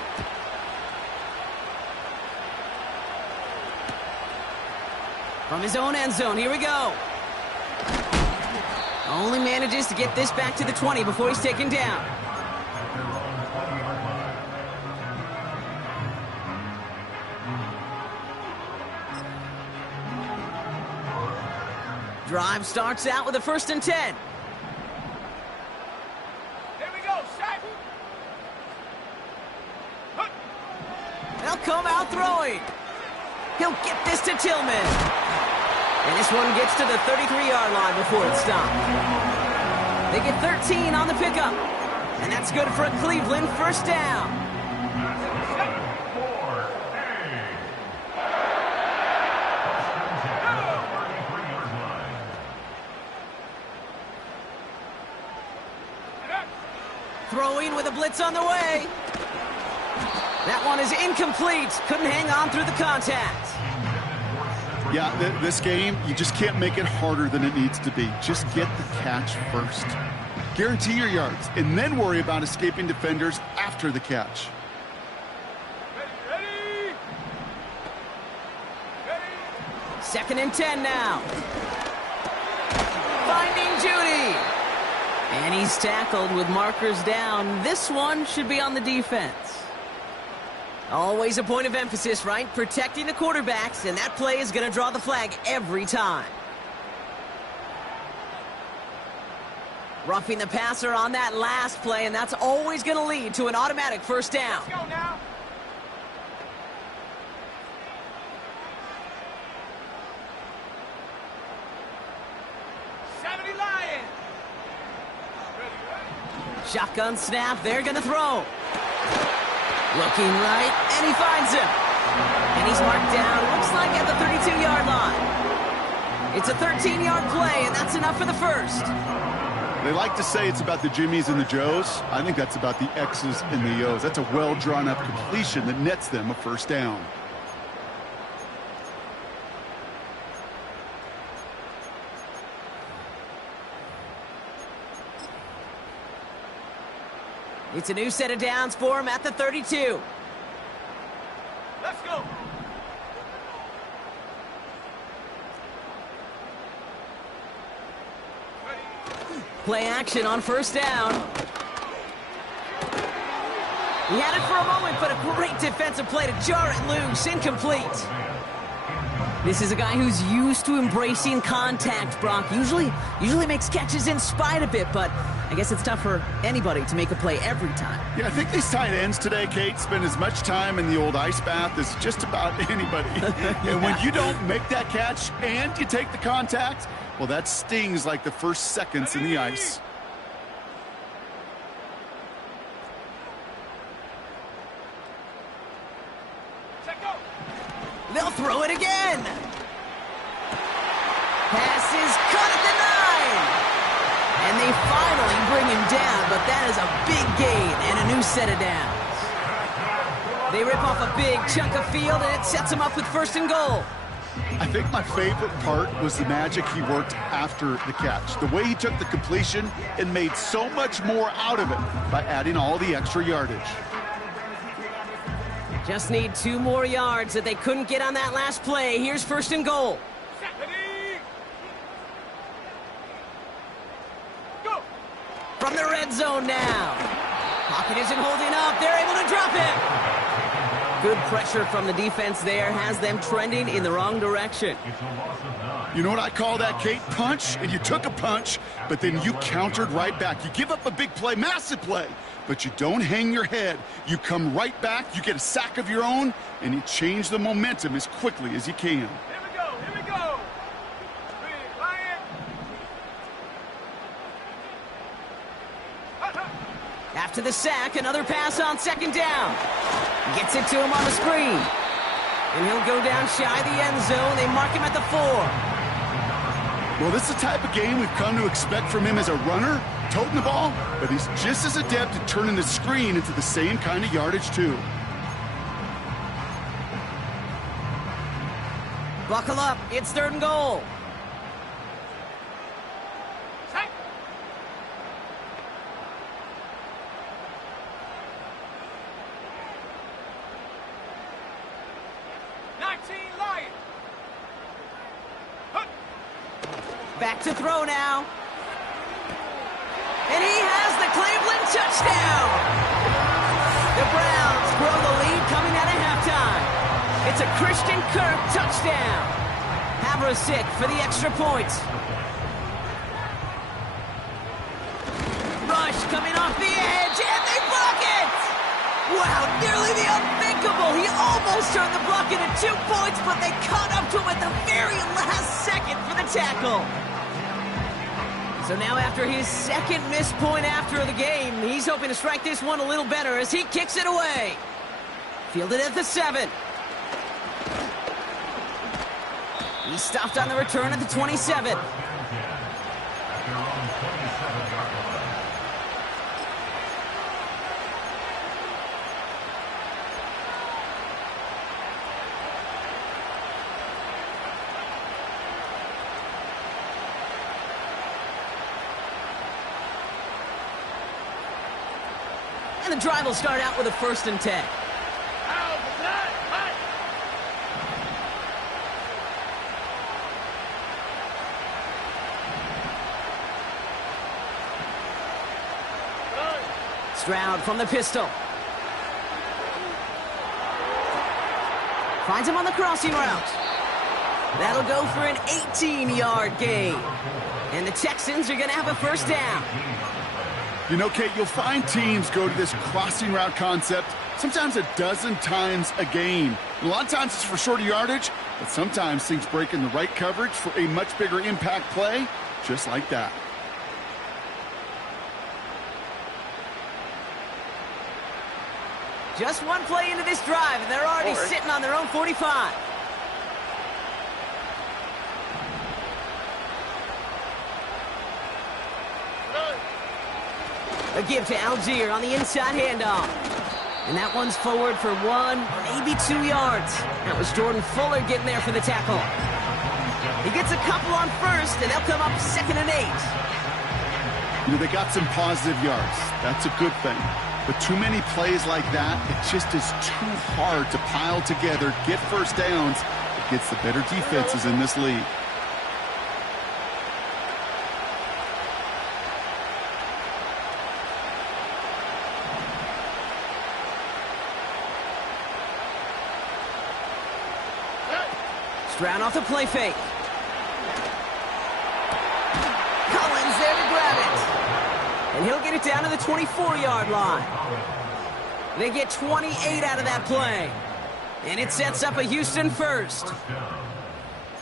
From his own end zone, here we go. Only manages to get this back to the 20 before he's taken down. Drive starts out with a 1st and 10. They'll come out throwing. He'll get this to Tillman. And this one gets to the 33-yard line before it's stopped. They get 13 on the pickup. And that's good for a Cleveland 1st down. Throwing with a blitz on the way. That one is incomplete. Couldn't hang on through the contact. Yeah, this game, you just can't make it harder than it needs to be. Just get the catch first. Guarantee your yards, and then worry about escaping defenders after the catch. Ready. 2nd and 10 now. Finding Judy. And he's tackled with markers down. This one should be on the defense. Always a point of emphasis, right? Protecting the quarterbacks, and that play is going to draw the flag every time. Roughing the passer on that last play, and that's always going to lead to an automatic 1st down. Let's go now. Shotgun snap, they're going to throw. Looking right, and he finds him. And he's marked down, looks like at the 32-yard line. It's a 13-yard play, and that's enough for the 1st. They like to say it's about the Jimmies and the Joes. I think that's about the X's and the O's. That's a well-drawn-up completion that nets them a 1st down. It's a new set of downs for him at the 32. Let's go. Play action on 1st down. He had it for a moment, but a great defensive play to jar it loose. Incomplete. This is a guy who's used to embracing contact, Brock. Usually makes catches in spite of it, but I guess it's tough for anybody to make a play every time. Yeah, I think these tight ends today, Kate, spend as much time in the old ice bath as just about anybody. And when you don't make that catch and you take the contact, well, that stings like the first seconds in the ice. They'll throw it again. Pass is caught at the 9. And they finally bring him down, but that is a big gain and a new set of downs. They rip off a big chunk of field, and it sets them up with 1st and goal. I think my favorite part was the magic he worked after the catch. The way he took the completion and made so much more out of it by adding all the extra yardage. Just need 2 more yards that they couldn't get on that last play. Here's 1st and goal. Go. From the red zone now. Pocket isn't holding up. They're able to drop it. Good pressure from the defense there has them trending in the wrong direction. You know what I call that, Kate? Punch, and you took a punch, but then you countered right back. You give up a big play, massive play, but you don't hang your head. You come right back, you get a sack of your own, and you change the momentum as quickly as you can. Here we go. Here we go. Big lion. After the sack, another pass on second down. Gets it to him on the screen. And he'll go down shy of the end zone. They mark him at the 4. Well, this is the type of game we've come to expect from him as a runner, toting the ball, but he's just as adept at turning the screen into the same kind of yardage, too. Buckle up. It's 3rd and goal. Set. Lion. Back to throw now. And he has the Cleveland touchdown. The Browns grow the lead coming out of halftime. It's a Christian Kirk touchdown. Havrasik for the extra point. Rush coming off the edge, and they block it! Wow, nearly the unthinkable. He almost turned the block into 2 points, but they caught up to him at the very last second for the tackle. So now after his second missed point after the game, he's hoping to strike this one a little better as he kicks it away. Fielded at the 7. He's stopped on the return at the 27. And the drive will start out with a 1st and 10. Stroud from the pistol. Finds him on the crossing route. That'll go for an 18-yard gain. And the Texans are going to have a 1st down. You know, Kate, you'll find teams go to this crossing route concept sometimes a dozen times a game. A lot of times it's for shorter yardage, but sometimes things break in the right coverage for a much bigger impact play, just like that. Just one play into this drive, and they're already sitting on their own 45. A give to Algier on the inside handoff. And that one's forward for 1, maybe 2 yards. That was Jordan Fuller getting there for the tackle. He gets a couple on 1st, and they'll come up 2nd and 8. You know, they got some positive yards. That's a good thing. But too many plays like that, it just is too hard to pile together, get 1st downs against the better defenses in this league. Stroud off the play fake. Collins there to grab it. And he'll get it down to the 24-yard line. They get 28 out of that play. And it sets up a Houston 1st.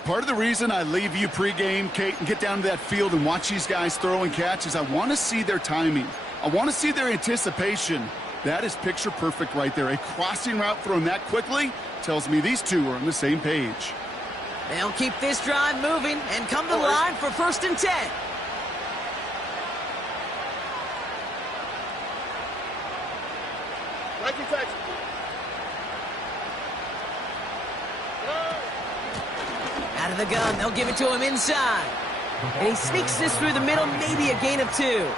Part of the reason I leave you pregame, Kate, and get down to that field and watch these guys throw and catch is I want to see their timing. I want to see their anticipation. That is picture perfect right there. A crossing route thrown that quickly tells me these two are on the same page. They'll keep this drive moving and come to the line for 1st and 10. Out of the gun, they'll give it to him inside. And he sneaks this through the middle, maybe a gain of 2.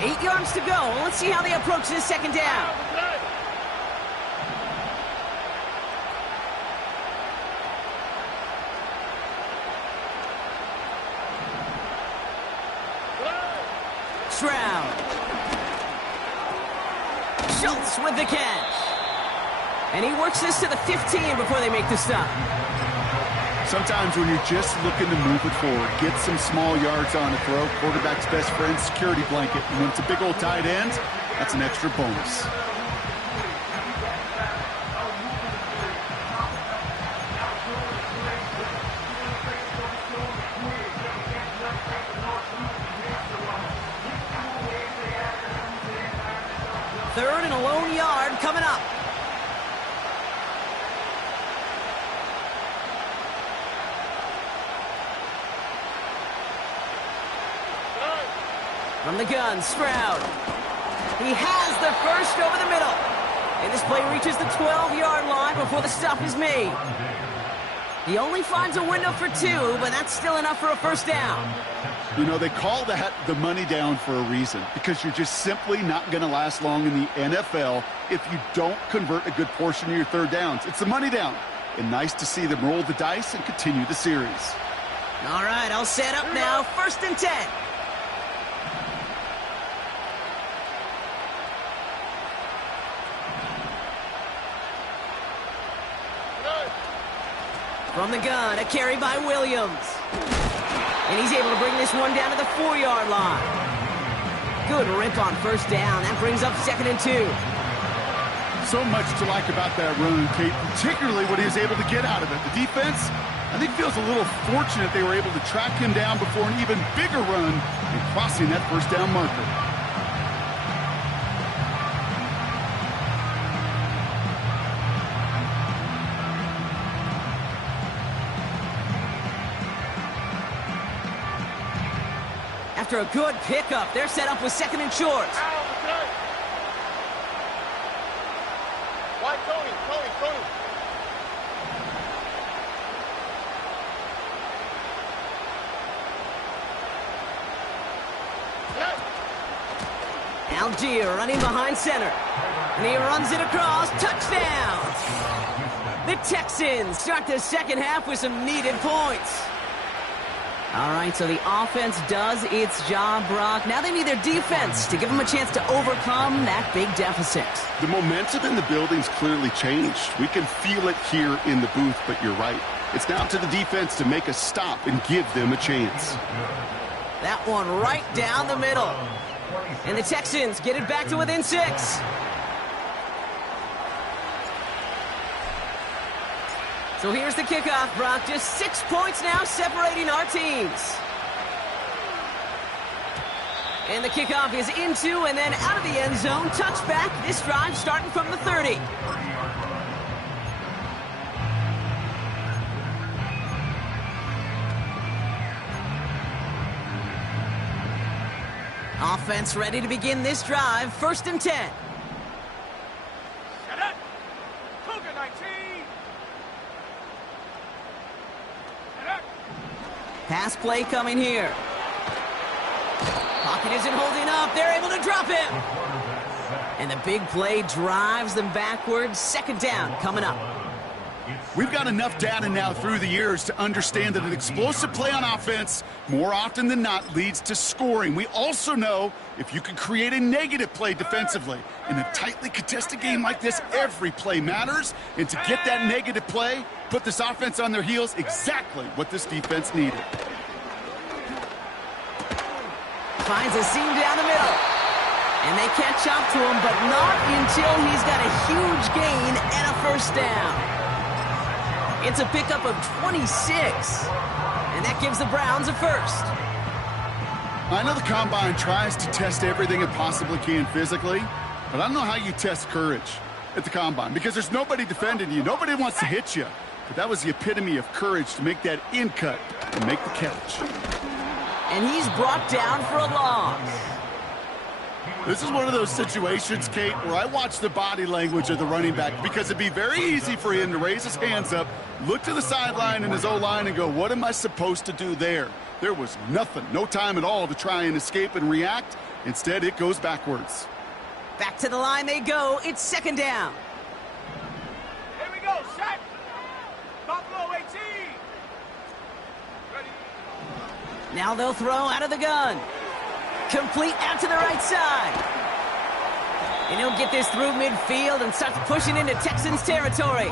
Eight yards to go. Let's see how they approach this 2nd down. Stroud. Schultz with the catch. And he works this to the 15 before they make the stop. Sometimes when you're just looking to move it forward, get some small yards on a throw, quarterback's best friend, security blanket. And when it's a big old tight end, That's an extra bonus. Third and a lone yard coming up. From the gun, Stroud. He has the first over the middle. And this play reaches the 12-yard line before the stop is made. He only finds a window for 2, but that's still enough for a first down. You know, they call that the money down for a reason, because you're just simply not going to last long in the NFL if you don't convert a good portion of your third downs. It's the money down. And nice to see them roll the dice and continue the series. All right, I'll set up now. 1st and 10. From the gun, a carry by Williams. And he's able to bring this one down to the 4-yard line. Good rip on first down. That brings up 2nd and 2. So much to like about that run, Kate, particularly what he was able to get out of it. The defense, I think, feels a little fortunate they were able to track him down before an even bigger run and crossing that first down marker. After a good pickup, they're set up with 2nd and short. Why, Tony? Algier running behind center. And he runs it across. Touchdown! The Texans start the second half with some needed points. All right, so the offense does its job, Brock. Now they need their defense to give them a chance to overcome that big deficit. The momentum in the building's clearly changed. We can feel it here in the booth, but you're right. It's now to the defense to make a stop and give them a chance. That one right down the middle. And the Texans get it back to within 6. So here's the kickoff, Brock. Just 6 points now separating our teams. And the kickoff is into and then out of the end zone. Touchback. This drive starting from the 30. Offense ready to begin this drive. 1st and 10. Set up. Cougar 19. Set up. Pass play coming here. Pocket isn't holding up. They're able to drop him. And the big play drives them backwards. 2nd down coming up. We've got enough data now through the years to understand that an explosive play on offense, more often than not, leads to scoring. We also know if you can create a negative play defensively. In a tightly contested game like this, every play matters. And to get that negative play, put this offense on their heels, exactly what this defense needed. Finds a seam down the middle. And they catch up to him, but not until he's got a huge gain and a first down. It's a pickup of 26. And that gives the Browns a first. I know the Combine tries to test everything it possibly can physically, but I don't know how you test courage at the Combine because there's nobody defending you. Nobody wants to hit you. But that was the epitome of courage to make that in cut and make the catch. And he's brought down for a loss. This is one of those situations, Kate, where I watch the body language of the running back because it'd be very easy for him to raise his hands up, look to the sideline in his O-line and go, what am I supposed to do there? There was nothing, no time at all to try and escape and react. Instead, it goes backwards. Back to the line they go. It's 2nd down. Here we go. Set. Buffalo 18. Ready. Now they'll throw out of the gun. Complete out to the right side. And he'll get this through midfield and starts pushing into Texans territory.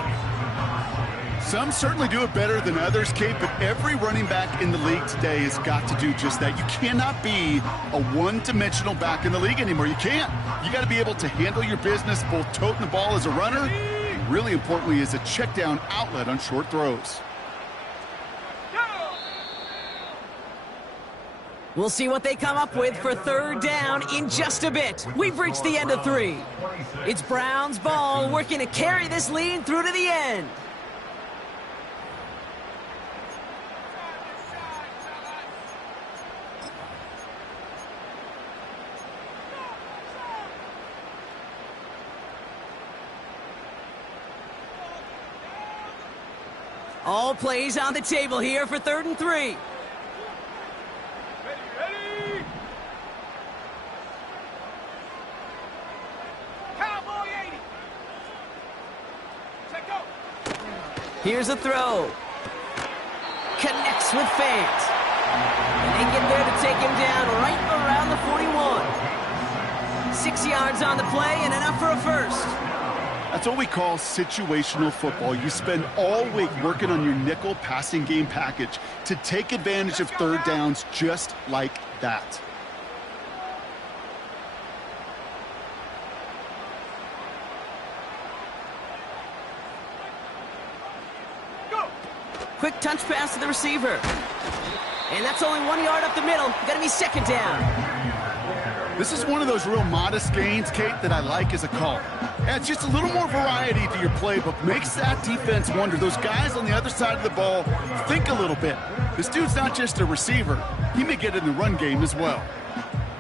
Some certainly do it better than others, Kate, but every running back in the league today has got to do just that. You cannot be a one-dimensional back in the league anymore. You can't. You got to be able to handle your business, both toting the ball as a runner, and really importantly, as a check-down outlet on short throws. We'll see what they come up with for third down in just a bit. We've reached the end of 3. It's Brown's ball working to carry this lead through to the end. All plays on the table here for 3rd and 3. Ready! Cowboy 80! Check go! Here's a throw. Connects with Fant. And they get there to take him down right around the 41. 6 yards on the play and enough for a first. That's what we call situational football. You spend all week working on your nickel passing game package to take advantage of third downs just like that. Go! Quick touch pass to the receiver. And that's only 1 yard up the middle. Gonna be 2nd down. This is one of those real modest gains, Kate, that I like as a call. Adds just a little more variety to your playbook. Makes that defense wonder. Those guys on the other side of the ball think a little bit. This dude's not just a receiver. He may get in the run game as well.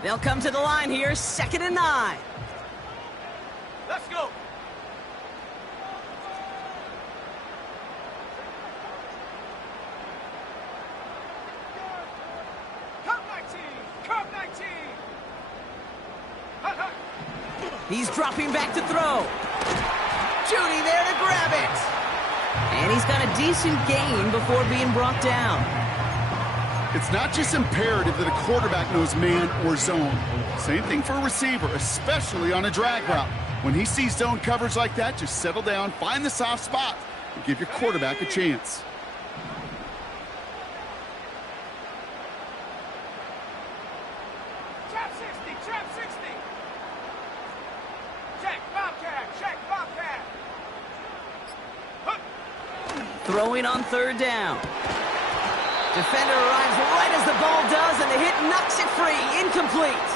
They'll come to the line here, 2nd and 9. Let's go! Cup 19! Cup 19! Hut, hut! He's dropping back to throw. Judy there to grab it. And he's got a decent gain before being brought down. It's not just imperative that a quarterback knows man or zone. Same thing for a receiver, especially on a drag route. When he sees zone coverage like that, just settle down, find the soft spot, and give your quarterback a chance. Trap 60! Trap 60! Check Bobcat! Check Bobcat! Hut! Throwing on 3rd down. Defender arrives right as the ball does, and the hit knocks it free. Incomplete.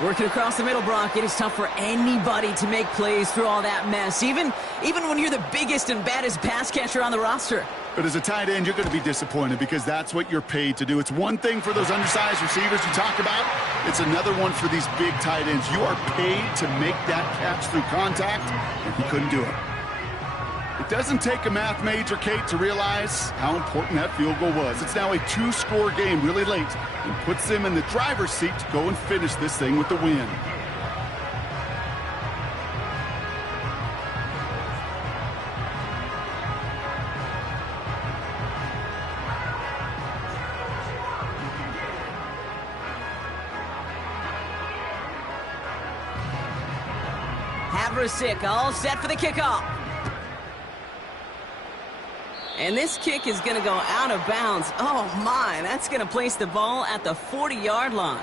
Working across the middle, Brock. It is tough for anybody to make plays through all that mess, even when you're the biggest and baddest pass catcher on the roster. But as a tight end, you're going to be disappointed because that's what you're paid to do. It's one thing for those undersized receivers you talk about. It's another one for these big tight ends. You are paid to make that catch through contact, and he couldn't do it. It doesn't take a math major, Kate, to realize how important that field goal was. It's now a 2-score game really late and puts them in the driver's seat to go and finish this thing with the win. Havrasik all set for the kickoff. And this kick is going to go out of bounds. Oh, my. That's going to place the ball at the 40-yard line.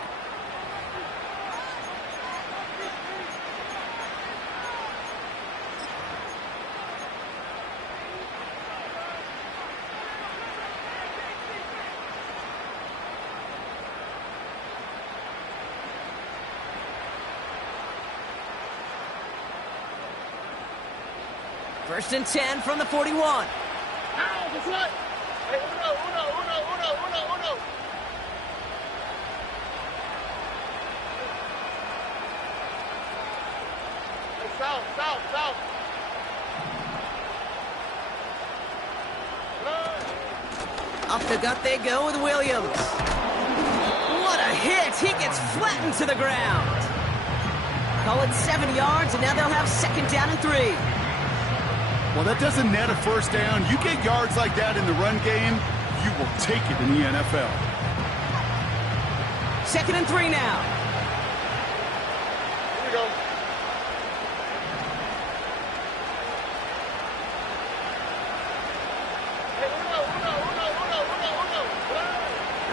First and 10 from the 41. Hey, uno. Hey, south. Up the gut they go with Williams. What a hit! He gets flattened to the ground. Call it 7 yards, and now they'll have 2nd down and 3. Well, that doesn't net a first down. You get yards like that in the run game, you will take it in the NFL. 2nd and 3 now. Here we go.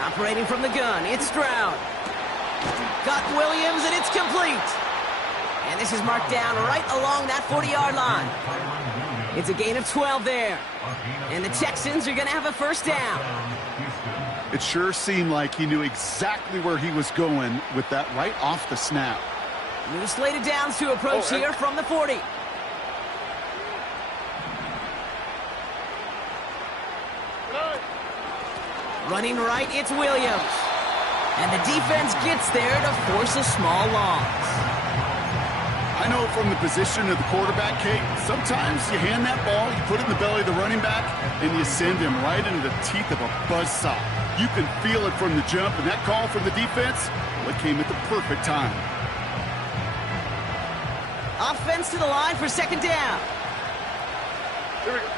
Operating from the gun, it's Stroud. Got Williams, and it's complete. And this is marked down right along that 40-yard line. It's a gain of 12 there. And the Texans are going to have a first down. It sure seemed like he knew exactly where he was going with that right off the snap. New slated downs to approach here from the 40. Running right, it's Williams. And the defense gets there to force a small loss. I know from the position of the quarterback, Kate, sometimes you hand that ball, you put it in the belly of the running back, and you send him right into the teeth of a buzzsaw. You can feel it from the jump, and that call from the defense, well, it came at the perfect time. Offense to the line for second down. Here we go.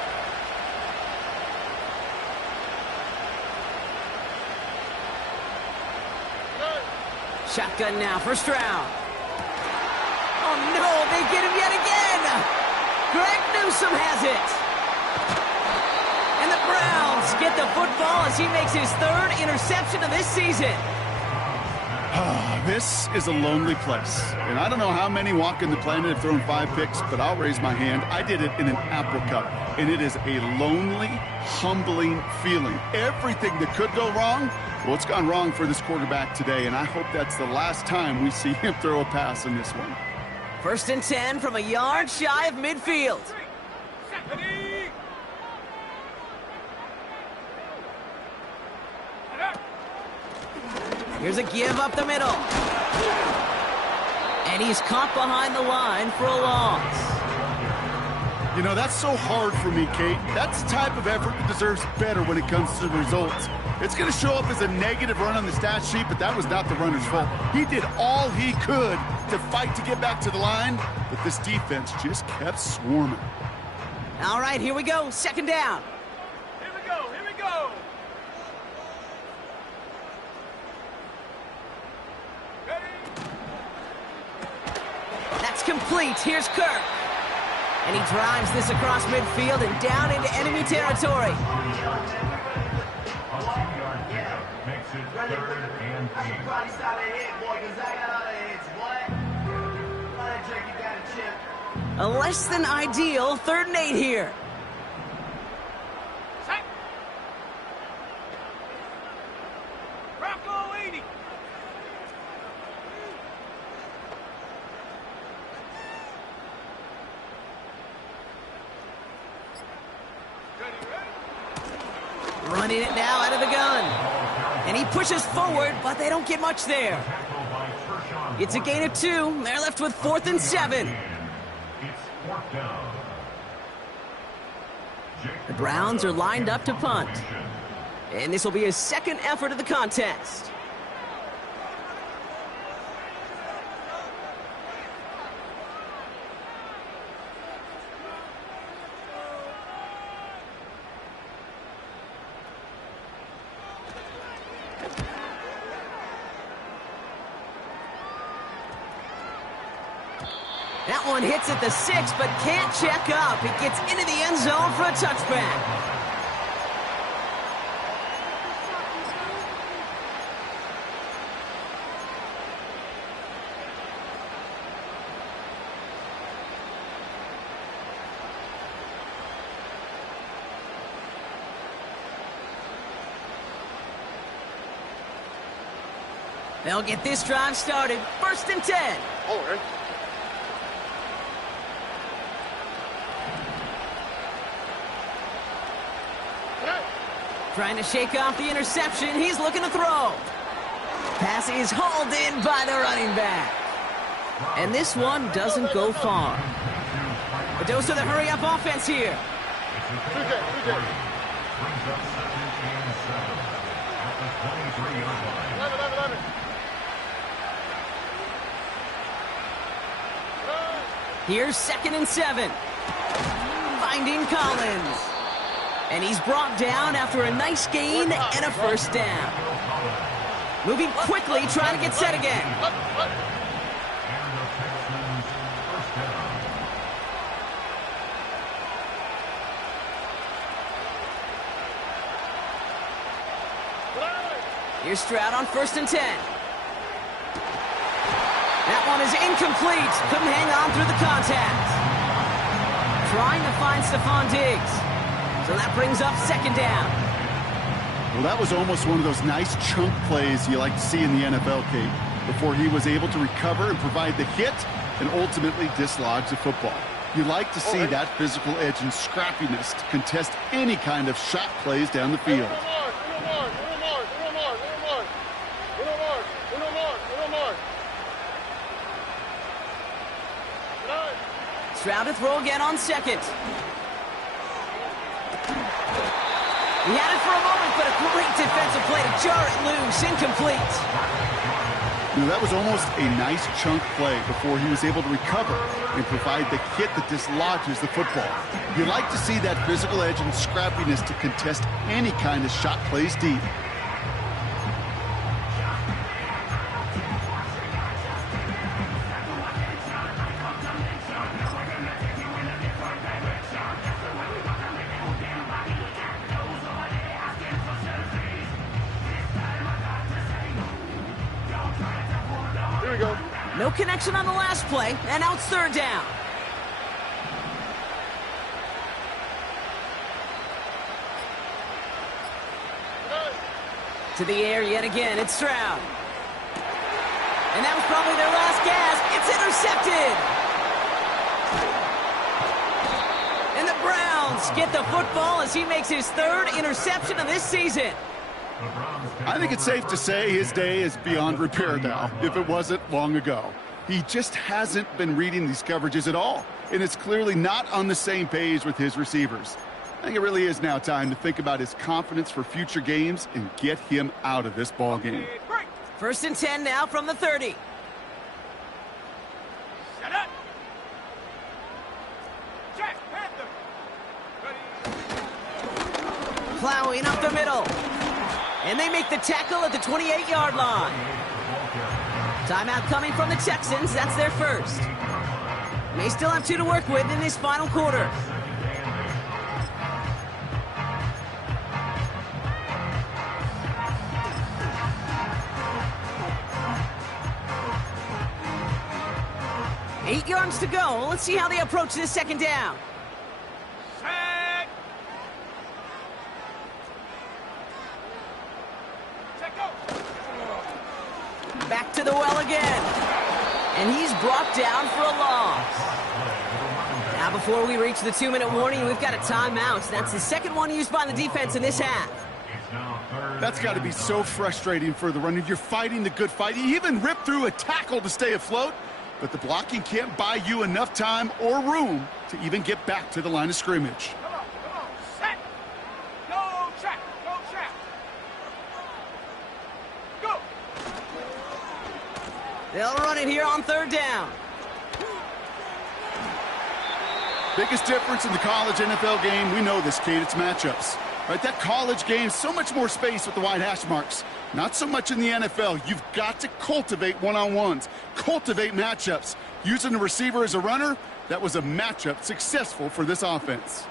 Shotgun now for Stroud. Oh no, they get him yet again. Greg Newsome has it. And the Browns get the football as he makes his third interception of this season. This is a lonely place. And I don't know how many walking the planet have thrown 5 picks, but I'll raise my hand. I did it in an Apple Cup. And it is a lonely, humbling feeling. Everything that could go wrong, well, it's gone wrong for this quarterback today, and I hope that's the last time we see him throw a pass in this one. First and 10 from a yard shy of midfield. Here's a give up the middle. And he's caught behind the line for a loss. You know, that's so hard for me, Kate. That's the type of effort that deserves better when it comes to the results. It's going to show up as a negative run on the stat sheet, but that was not the runner's fault. He did all he could to fight to get back to the line, but this defense just kept swarming. All right, here we go. Second down. Here we go. Here we go. That's complete. Here's Kirk. And he drives this across midfield and down into enemy territory. Makes it 3rd and 8. A less than ideal 3rd and 8 here. Set. Rocco 80. Running it now out of the gun. And he pushes forward, but they don't get much there. It's a gain of 2. They're left with 4th and 7. The Browns are lined up to punt. And this will be his second effort of the contest. That one hits at the 6, but can't check up. It gets into the end zone for a touchback. They'll get this drive started. 1st and 10. Hold it. Trying to shake off the interception. He's looking to throw. Pass is hauled in by the running back. And this one doesn't go far. A dose of the hurry-up offense here. Here's 2nd and 7. Finding Collins. And he's brought down after a nice gain and a first down. Moving quickly, trying to get set again. Here's Stroud on 1st and 10. That one is incomplete. Couldn't hang on through the contact. Trying to find Stephon Diggs. So that brings up 2nd down. Well, that was almost one of those nice chunk plays you like to see in the NFL, Kate, before he was able to recover and provide the hit and ultimately dislodge the football. You like to see that physical edge and scrappiness to contest any kind of shot plays down the field. Stroud to throw again on 2nd. He had it for a moment, but a great defensive play to jar it loose. Incomplete. You know, that was almost a nice chunk play before he was able to recover and provide the hit that dislodges the football. You like to see that physical edge and scrappiness to contest any kind of shot plays deep. No connection on the last play, and now it's 3rd down. To the air yet again, it's Stroud. And that was probably their last gasp. It's intercepted. And the Browns get the football as he makes his 3rd interception of this season. I think it's safe to say his day is beyond repair now, if it wasn't long ago. He just hasn't been reading these coverages at all, and it's clearly not on the same page with his receivers. I think it really is now time to think about his confidence for future games and get him out of this ball game. 1st and 10 now from the 30. Shut up. Jack Panther. Plowing up the middle. And they make the tackle at the 28-yard line. Timeout coming from the Texans. That's their 1st. They still have 2 to work with in this final quarter. Eight yards to go. Let's see how they approach this 2nd down. Back to the well again. And he's brought down for a loss. Now before we reach the 2-minute warning, we've got a timeout. That's the 2nd one used by the defense in this half. That's got to be so frustrating for the runner. You're fighting the good fight. You even rip through a tackle to stay afloat, but the blocking can't buy you enough time or room to even get back to the line of scrimmage. Come on, set. Go, check, Go. They'll run it here on 3rd down. Biggest difference in the college NFL game, we know this, Kate, it's matchups. Right, that college game, so much more space with the wide hash marks. Not so much in the NFL. You've got to cultivate one-on-ones, cultivate matchups. Using the receiver as a runner, that was a matchup successful for this offense.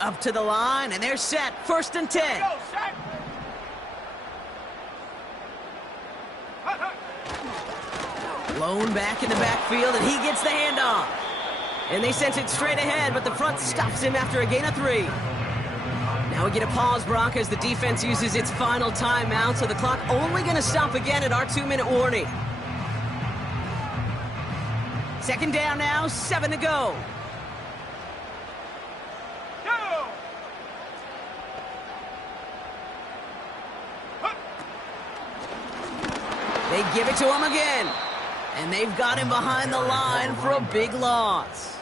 Up to the line, and they're set. 1st and 10. Go, set. Blown back in the backfield, and he gets the handoff. And they sent it straight ahead, but the front stops him after a gain of 3. Now we get a pause, Brock, as the defense uses its final timeout, so the clock only going to stop again at our 2-minute warning. 2nd down now, 7 to go. Go. They give it to him again. And they've got him behind the line for a big loss.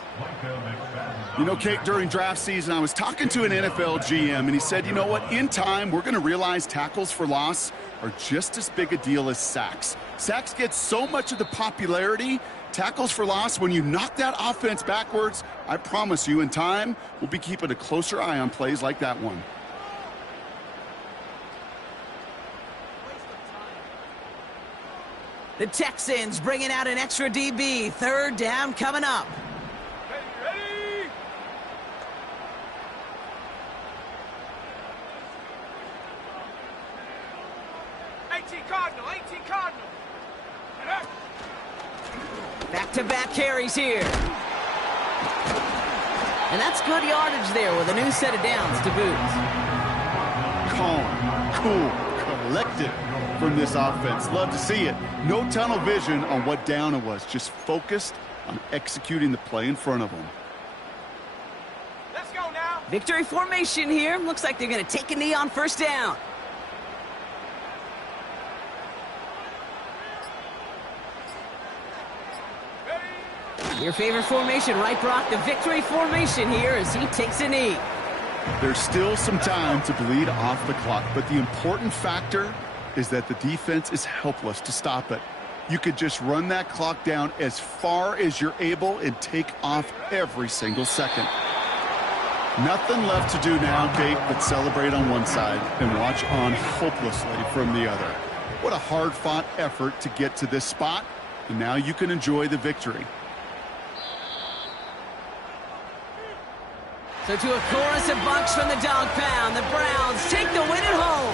You know, Kate, during draft season, I was talking to an NFL GM, and he said, you know what, in time, we're going to realize tackles for loss are just as big a deal as sacks. Sacks get so much of the popularity. Tackles for loss, when you knock that offense backwards, I promise you, in time, we'll be keeping a closer eye on plays like that one. The Texans bringing out an extra DB. 3rd down coming up. Ready. Hey, 18 Cardinal, 18 Cardinal. Back-to-back carries here. And that's good yardage there with a new set of downs to boot. Calm, cool, collected from this offense. Love to see it. No tunnel vision on what down it was. Just focused on executing the play in front of them. Let's go now. Victory formation here. Looks like they're going to take a knee on first down. Your favorite formation, right, Brock? The victory formation here as he takes a knee. There's still some time to bleed off the clock, but the important factor is that the defense is helpless to stop it. You could just run that clock down as far as you're able and take off every single second. Nothing left to do now, Kate, but celebrate on one side and watch on hopelessly from the other. What a hard-fought effort to get to this spot, and now you can enjoy the victory. So to a chorus of bunks from the dog pound, the Browns take the win at home.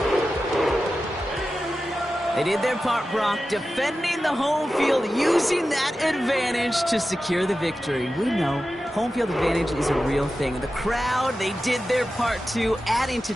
They did their part, Brock, defending the home field, using that advantage to secure the victory. We know home field advantage is a real thing. The crowd, they did their part too, adding to